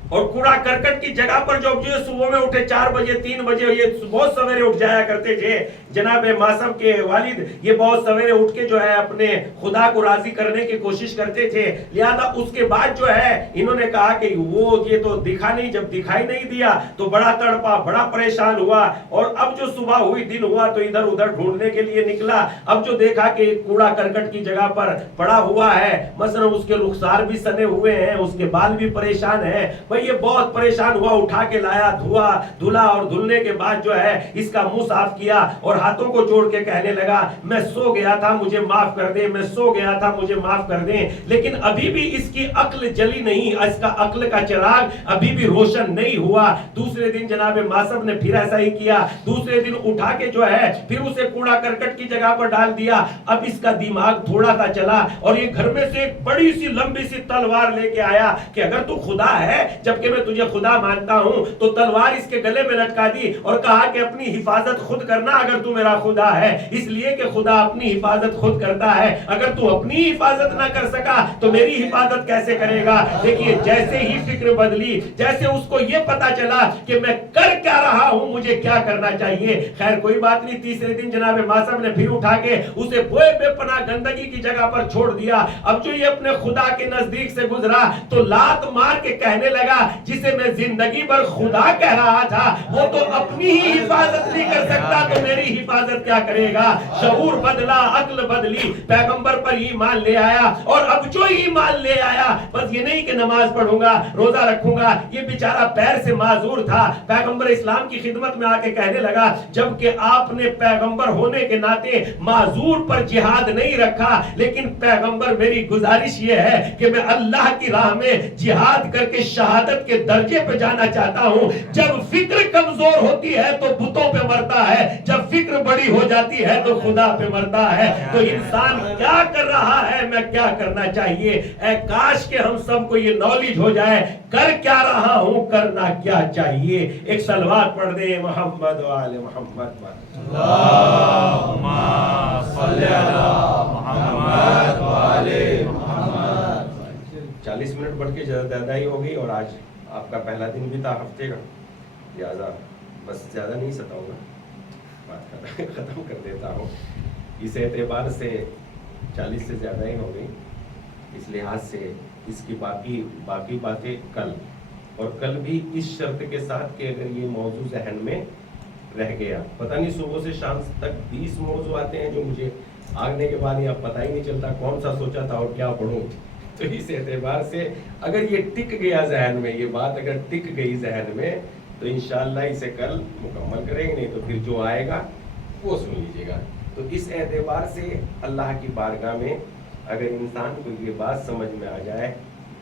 اور کوڑا کرکٹ کی جگہ پر جو صبح میں اٹھے 4 بجے 3 بجے، یہ بہت سویرے اٹھ جایا کرتے تھے جناب مصعب کے والد، یہ بہت سویرے اٹھ کے جو ہے اپنے خدا کو راضی کرنے کی کوشش کرتے تھے. لہذا اس کے بعد جو ہے انہوں نے کہا کہ وہ یہ تو دکھا نہیں، جب دکھائی نہیں دیا تو بڑا تڑپا، بڑا پریشان ہوا. اور اب جو صبح ہوئی، دن ہوا تو ادھر ادھر ڈھونڈنے کے لیے نکلا. اب جو دیکھا کہ کوڑا کرکٹ کی جگہ پر پڑا ہوا ہے، مثلا اس کے رخسار بھی سنے ہوئے ہیں، اس کے بال بھی پریشان ہیں. یہ بہت پریشان ہوا، اٹھا کے لایا، دھلا اور دھلنے کے بعد جو ہے اس کا منہ صاف کیا اور ہاتھوں کو جوڑ کے کہنے لگا میں سو گیا تھا مجھے معاف کر دیں، میں سو گیا تھا مجھے معاف کر دیں. لیکن ابھی بھی اس کی عقل جلی نہیں، اس کا عقل کا چراغ ابھی بھی روشن نہیں ہوا. دوسرے دن جناب مصعب نے پھر ایسا ہی کیا. دوسرے دن اٹھا کے جو ہے پھر اسے کوڑا کرکٹ کی جگہ پر ڈال دیا. اب اس کا دماغ تھوڑا سا چلا اور یہ گھر میں سے ایک بڑی سی لمبی سی تلوار لے کے آیا کہ اگر تو خدا ہے، جبکہ میں تجھے خدا مانتا ہوں، تو تلوار اس کے گلے میں لٹکا دی اور کہا کہ اپنی حفاظت خود کرنا اگر تو میرا خدا ہے، اس لیے کہ خدا اپنی حفاظت خود کرتا ہے. اگر تو اپنی حفاظت نہ کر سکا تو میری حفاظت کیسے کرے گا؟ دیکھیے جیسے ہی فکر بدلی، جیسے اس کو یہ پتا چلا کہ میں کر کیا رہا ہوں، مجھے کیا کرنا چاہیے. خیر کوئی بات نہیں، تیسرے دن جناب مصعب نے پھر اٹھا کے اسے بے پناہ گندگی کی جگہ پر چھوڑ دیا. اب جو یہ اپنے خدا کے نزدیک سے گزرا تو لات مار کے کہنے لگا جسے میں زندگی بھر خدا کہہ رہا تھا وہ تو اپنی ہی حفاظت نہیں کر سکتا تو میری حفاظت کیا کرے گا. شعور بدلا، عقل بدلی، پیغمبر پر ایمان لے آیا. اور اب جو ایمان لے آیا بس یہ نہیں کہ نماز پڑھوں گا، روزہ رکھوں گا، یہ بیچارہ پیر سے معذور تھا. پیغمبر اسلام کی خدمت میں آ کے کہنے لگا جبکہ آپ نے پیغمبر ہونے کے ناطے معذور پر جہاد نہیں رکھا، لیکن پیغمبر میری گزارش یہ ہے کہ میں اللہ کی راہ میں جہاد کر کے شہادت کے درجے پہ جانا چاہتا ہوں. جب فکر کمزور ہوتی ہے تو بتوں پہ مرتا ہے، جب فکر بڑی ہو جاتی ہے تو خدا پہ مرتا ہے. تو انسان کیا کر رہا ہے، میں کیا کرنا چاہیے. اے کاش کہ ہم سب کو یہ نالج ہو جائے، کر کیا رہا ہوں، کرنا کیا چاہیے. ایک صلوات پڑھ دیں محمد و آل محمد. اللہم صلی علی محمد و آل محمد. 40 منٹ بڑھ کے زیادہ ہی ہو گئی اور آج آپ کا پہلا دن بھی تھا ہفتے کا، لہٰذا بس زیادہ نہیں ستاؤں گا، بات ختم کر دیتا ہوں. اس اعتبار سے 40 سے زیادہ ہی ہو گئی، اس لحاظ سے اس کی باقی باتیں کل، اور کل بھی اس شرط کے ساتھ کہ اگر یہ موضوع ذہن میں رہ گیا، پتہ نہیں صبح سے شام تک 20 موضوع آتے ہیں جو مجھے آگنے کے بعد یہ پتہ ہی نہیں چلتا کون سا سوچا تھا اور کیا پڑھوں. تو اس اعتبار سے اگر یہ ٹک گیا ذہن میں، یہ بات اگر ٹک گئی ذہن میں تو انشاءاللہ اسے کل مکمل کریں گے، نہیں تو پھر جو آئے گا وہ سن لیجیے گا. تو اس اعتبار سے اللہ کی بارگاہ میں اگر انسان کو یہ بات سمجھ میں آ جائے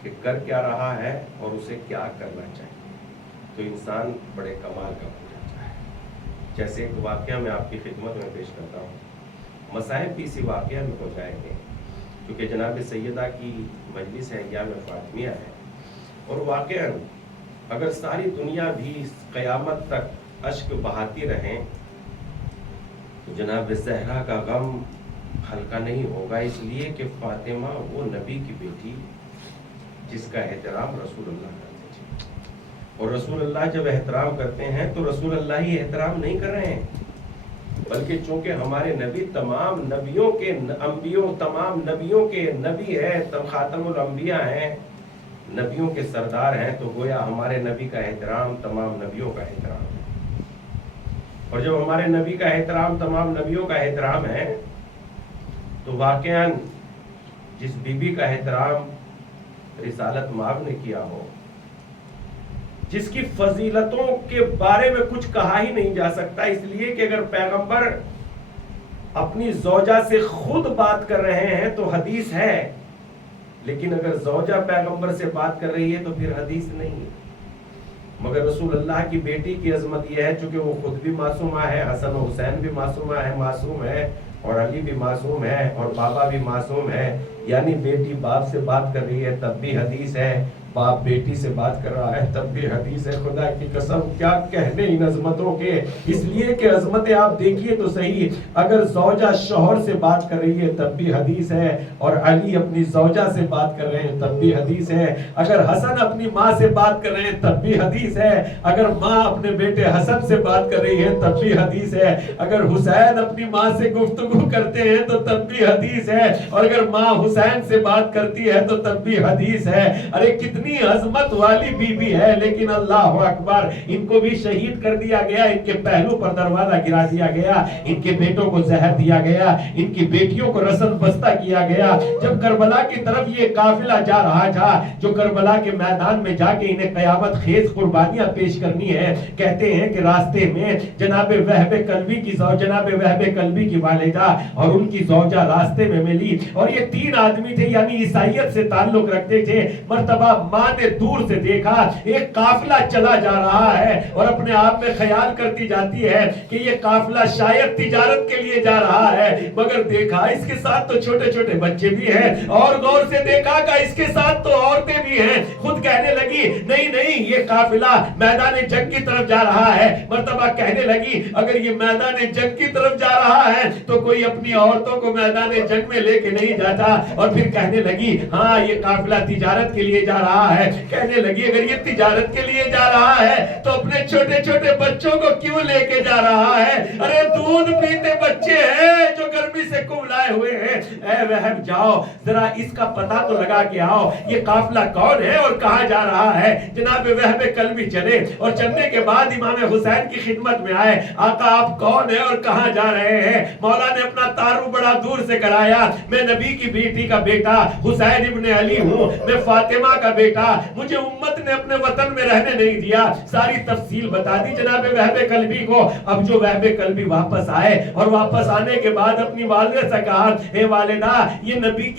کہ کر کیا رہا ہے اور اسے کیا کرنا چاہیے تو انسان بڑے کمال کا ہو جاتا ہے. جیسے ایک واقعہ میں آپ کی خدمت میں پیش کرتا ہوں، مصاحب بھی اسی واقعہ میں ہو جائیں گے کیونکہ جناب سیدہ کی مجلس ہے، ایام فاطمیہ ہے، اور واقعہ اگر ساری دنیا بھی قیامت تک اشک بہاتی رہیں تو جناب زہرا کا غم ہلکا نہیں ہوگا، اس لیے کہ فاطمہ وہ نبی کی بیٹی جس کا احترام رسول اللہ کرتے تھے، اور رسول اللہ جب احترام کرتے ہیں تو رسول اللہ ہی احترام نہیں کر رہے ہیں، بلکہ چونکہ ہمارے نبی تمام نبیوں کے تمام نبیوں کے نبی ہے، خاتم الانبیاء ہیں، نبیوں کے سردار ہیں، تو گویا ہمارے نبی کا احترام تمام نبیوں کا احترام ہے. اور جب ہمارے نبی کا احترام تمام نبیوں کا احترام ہے تو واقعاً جس بی بی کا احترام رسالت مآب نے کیا ہو، جس کی فضیلتوں کے بارے میں کچھ کہا ہی نہیں جا سکتا، اس لیے کہ اگر پیغمبر اپنی زوجہ سے خود بات کر رہے ہیں تو حدیث ہے، لیکن اگر زوجہ پیغمبر سے بات کر رہی ہے تو پھر حدیث نہیں ہے. مگر رسول اللہ کی بیٹی کی عظمت یہ ہے چونکہ وہ خود بھی معصومہ ہے، حسن و حسین بھی معصوم ہے اور علی بھی معصوم ہے اور بابا بھی معصوم ہے، یعنی بیٹی باپ سے بات کر رہی ہے تب بھی حدیث ہے، باپ بیٹی سے بات کر رہا ہے تب بھی حدیث ہے. خدا کی قسم کیا کہنے ان عظمتوں کے، اس لیے کہ عظمتیں آپ دیکھیے تو صحیح، اگر زوجہ شوہر سے بات کر رہی ہے تب بھی حدیث ہے، اور علی اپنی زوجہ سے بات کر رہے ہیں تب بھی حدیث ہے، اگر حسن اپنی ماں سے بات کر رہے ہیں تب بھی حدیث ہے، اگر ماں اپنے بیٹے حسن سے بات کر رہی ہے تب بھی حدیث ہے، اگر حسین اپنی ماں سے گفتگو کرتے ہیں تو تب بھی حدیث ہے، اور اگر ماں حسین سے بات کرتی ہے تو تب بھی حدیث ہے. ارے کتنی عظمت والی بی بی ہے، لیکن اللہ اکبر ان کو بھی شہید کر دیا گیا، ان کے پہلو پر دروازہ گرا دیا گیا، ان کے بیٹوں کو زہر دیا گیا، ان کی بیٹیوں کو رسن بستہ کیا گیا. جب کربلا کی طرف یہ قافلہ جا رہا تھا جو کربلا کے میدان میں جا کے انہیں قیامت خیز قربانیاں پیش کرنی ہے، کہتے ہیں کہ راستے میں جناب وہب کلبی کی والدہ اور ان کی زوجہ راستے میں ملی، اور یہ 3 آدمی تھے یعنی عیسائیت سے تعلق رکھتے تھے. مرتبہ ماں نے دور سے دیکھا ایک قافلہ چلا جا رہا ہے اور اپنے آپ میں خیال کرتی جاتی ہے کہ یہ قافلہ شاید تجارت کے لیے جا رہا ہے، مگر دیکھا اس کے ساتھ تو چھوٹے چھوٹے بچے بھی ہیں، اور غور سے دیکھا کہ اس کے ساتھ تو عورتیں بھی ہیں. خود کہنے لگی نہیں یہ قافلہ میدان جنگ کی طرف جا رہا ہے. مرتبہ کہنے لگی اگر یہ میدان جنگ کی طرف جا رہا ہے تو کوئی اپنی عورتوں کو میدان جنگ میں لے کے نہیں جاتا. اور پھر کہنے لگی ہاں یہ قافلہ تجارت کے لیے جا رہا ہے. کہنے لگی اگر یہ تجارت کے لیے جا رہا ہے تو اپنے چھوٹے چھوٹے بچوں کو کیوں لے کے جا رہا ہے؟ ارے دودھ پیتے بچے ہیں جو گرمی سے کملائے ہوئے ہیں. اے وہب جاؤ ذرا اس کا پتہ تو لگا کے آؤ یہ قافلہ کون ہے اور کہاں جا رہا ہے. جناب وہب کلبی چلے اور چلنے کے بعد امام حسین کی خدمت میں آئے. آقا آپ کون ہیں اور کہاں جا رہے ہیں؟ مولا نے اپنا تعارف بڑا دور سے کرایا. میں نبی کی بیٹی کا بیٹا حسین ابن علی ہوں، میں فاطمہ کا بیٹا، مجھے امت نے اپنے وطن میں رہنے نہیں دیا. ساری تفصیل بتا دی جناب وہب کلبی کو. اب جو وہب کلبی واپس آئے اور واپس آنے کے بعد اپنی والدہ سے کہا اے والدہ یہ نبی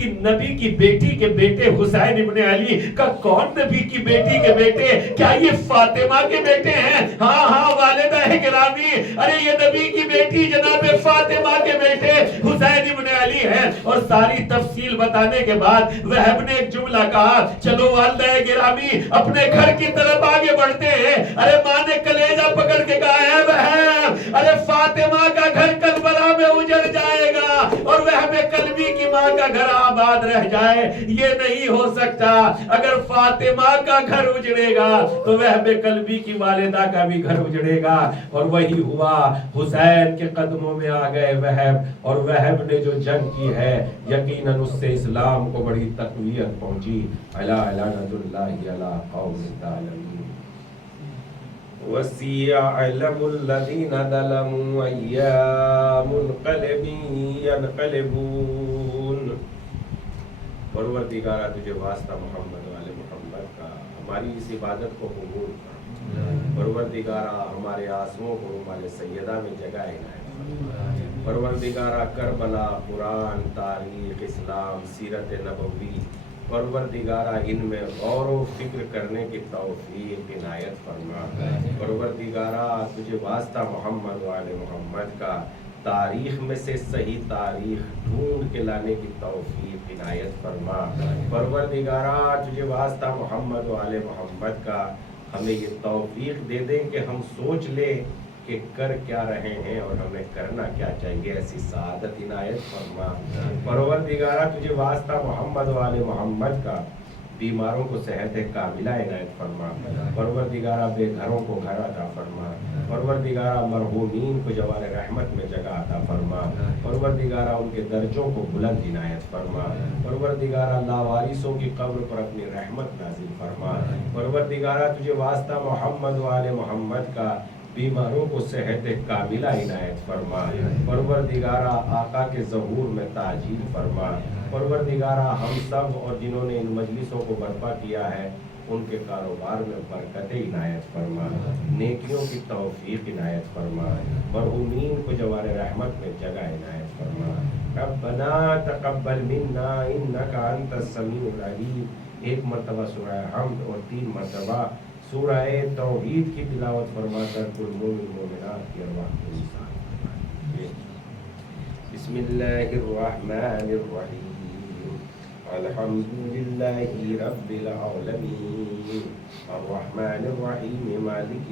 کی بیٹی کے بیٹے حسین ابن علی کا کون نبی کی بیٹی کے بیٹے؟ کیا یہ فاطمہ کے بیٹے ہیں؟ ہاں والدہ گرامی، ارے یہ نبی کی بیٹی جناب فاطمہ کے بیٹے حسین ابن علی ہیں. اور ساری تفصیل بتانے کے بعد وہب نے ایک جملہ کہا چلو والدہ گرامی اپنے گھر کی طرف آگے بڑھتے ہیں. ارے ماں نے کلیجہ پکڑ کے کہا ہے وہب ارے فاطمہ کا گھر کربلا میں اجڑ جائے گا. اور وہب قلبی کی ماں کا گھر آباد رہ جائے یہ نہیں ہو سکتا. اگر فاطمہ کا گھر اجڑے گا تو وہب قلبی کی والدہ کا بھی گھر اجڑے گا. اور وہی ہوا, حسین کے قدموں میں آ گئے وہب, اور وہب نے جو جنگ کی ہے یقیناً اس سے اسلام کو بڑی تقویت پہنچی. الا لعنت اللہ علی قوم الظالمین. وَسِيَعْلَمُ الَّذِينَ ظَلَمُوا أَيَّ مُنْقَلِبٍ يَنْقَلِبُونَ. پروردگارہ تجھے واسطہ محمد والے محمد کا ہماری اس عبادت کو قبول کر. پروردگارہ ہمارے آنسوؤں کو ہمارے سیدہ میں جگہ عنایت فرما. پروردگارہ کربلا, قرآن, تاریخ, اسلام, سیرت نبوی, پروردگارہ ان میں غور و فکر کرنے کی توفیق عنایت فرما. پروردگارہ تجھے واسطہ محمد والے محمد کا تاریخ میں سے صحیح تاریخ ڈھونڈ کے لانے کی توفیق عنایت فرما. پروردگارہ تجھے واسطہ محمد والے محمد کا ہمیں یہ توفیق دے دیں کہ ہم سوچ لیں کہ کر کیا رہے ہیں اور ہمیں کرنا کیا چاہیے, ایسی سعادت عنایت فرما. پروردگارہ تجھے واسطہ محمد والے محمد کا بیماروں کو صحت کاملہ عنایت فرما. پروردگارہ بے گھروں کو گھر عطا فرما. پروردگارہ مرحومین کو جوار رحمت میں جگہ عطا فرما. پروردگارہ ان کے درجوں کو بلند عنایت فرما. پروردگارہ لاوارثوں کی قبر پر اپنی رحمت نازل فرما. پروردگارہ تجھے واسطہ محمد والے محمد کا بیماروں کو صحت کاملہ عنایت فرما. پروردگارہ آقا کے ظہور میں تاجیل فرما. پروردگارہ ہم سب اور جنہوں نے ان مجلسوں کو برپا کیا ہے ان کے کاروبار میں برکت عنایت فرما. نیکیوں کی توفیق عنایت فرما. مرحومین کو جوار رحمت میں جگہ عنایت فرما. ربنا تقبل منا انک انت السمیع العلیم. ایک مرتبہ سورہ حمد اور 3 مرتبہ سورہ توحید کی تلاوت فرما کر کل مومن مومنات کی ارواح کو انسان فرما. بسم اللہ الرحمن الرحیم. الحمد للہ رب العالمین الرحمن الرحیم مالک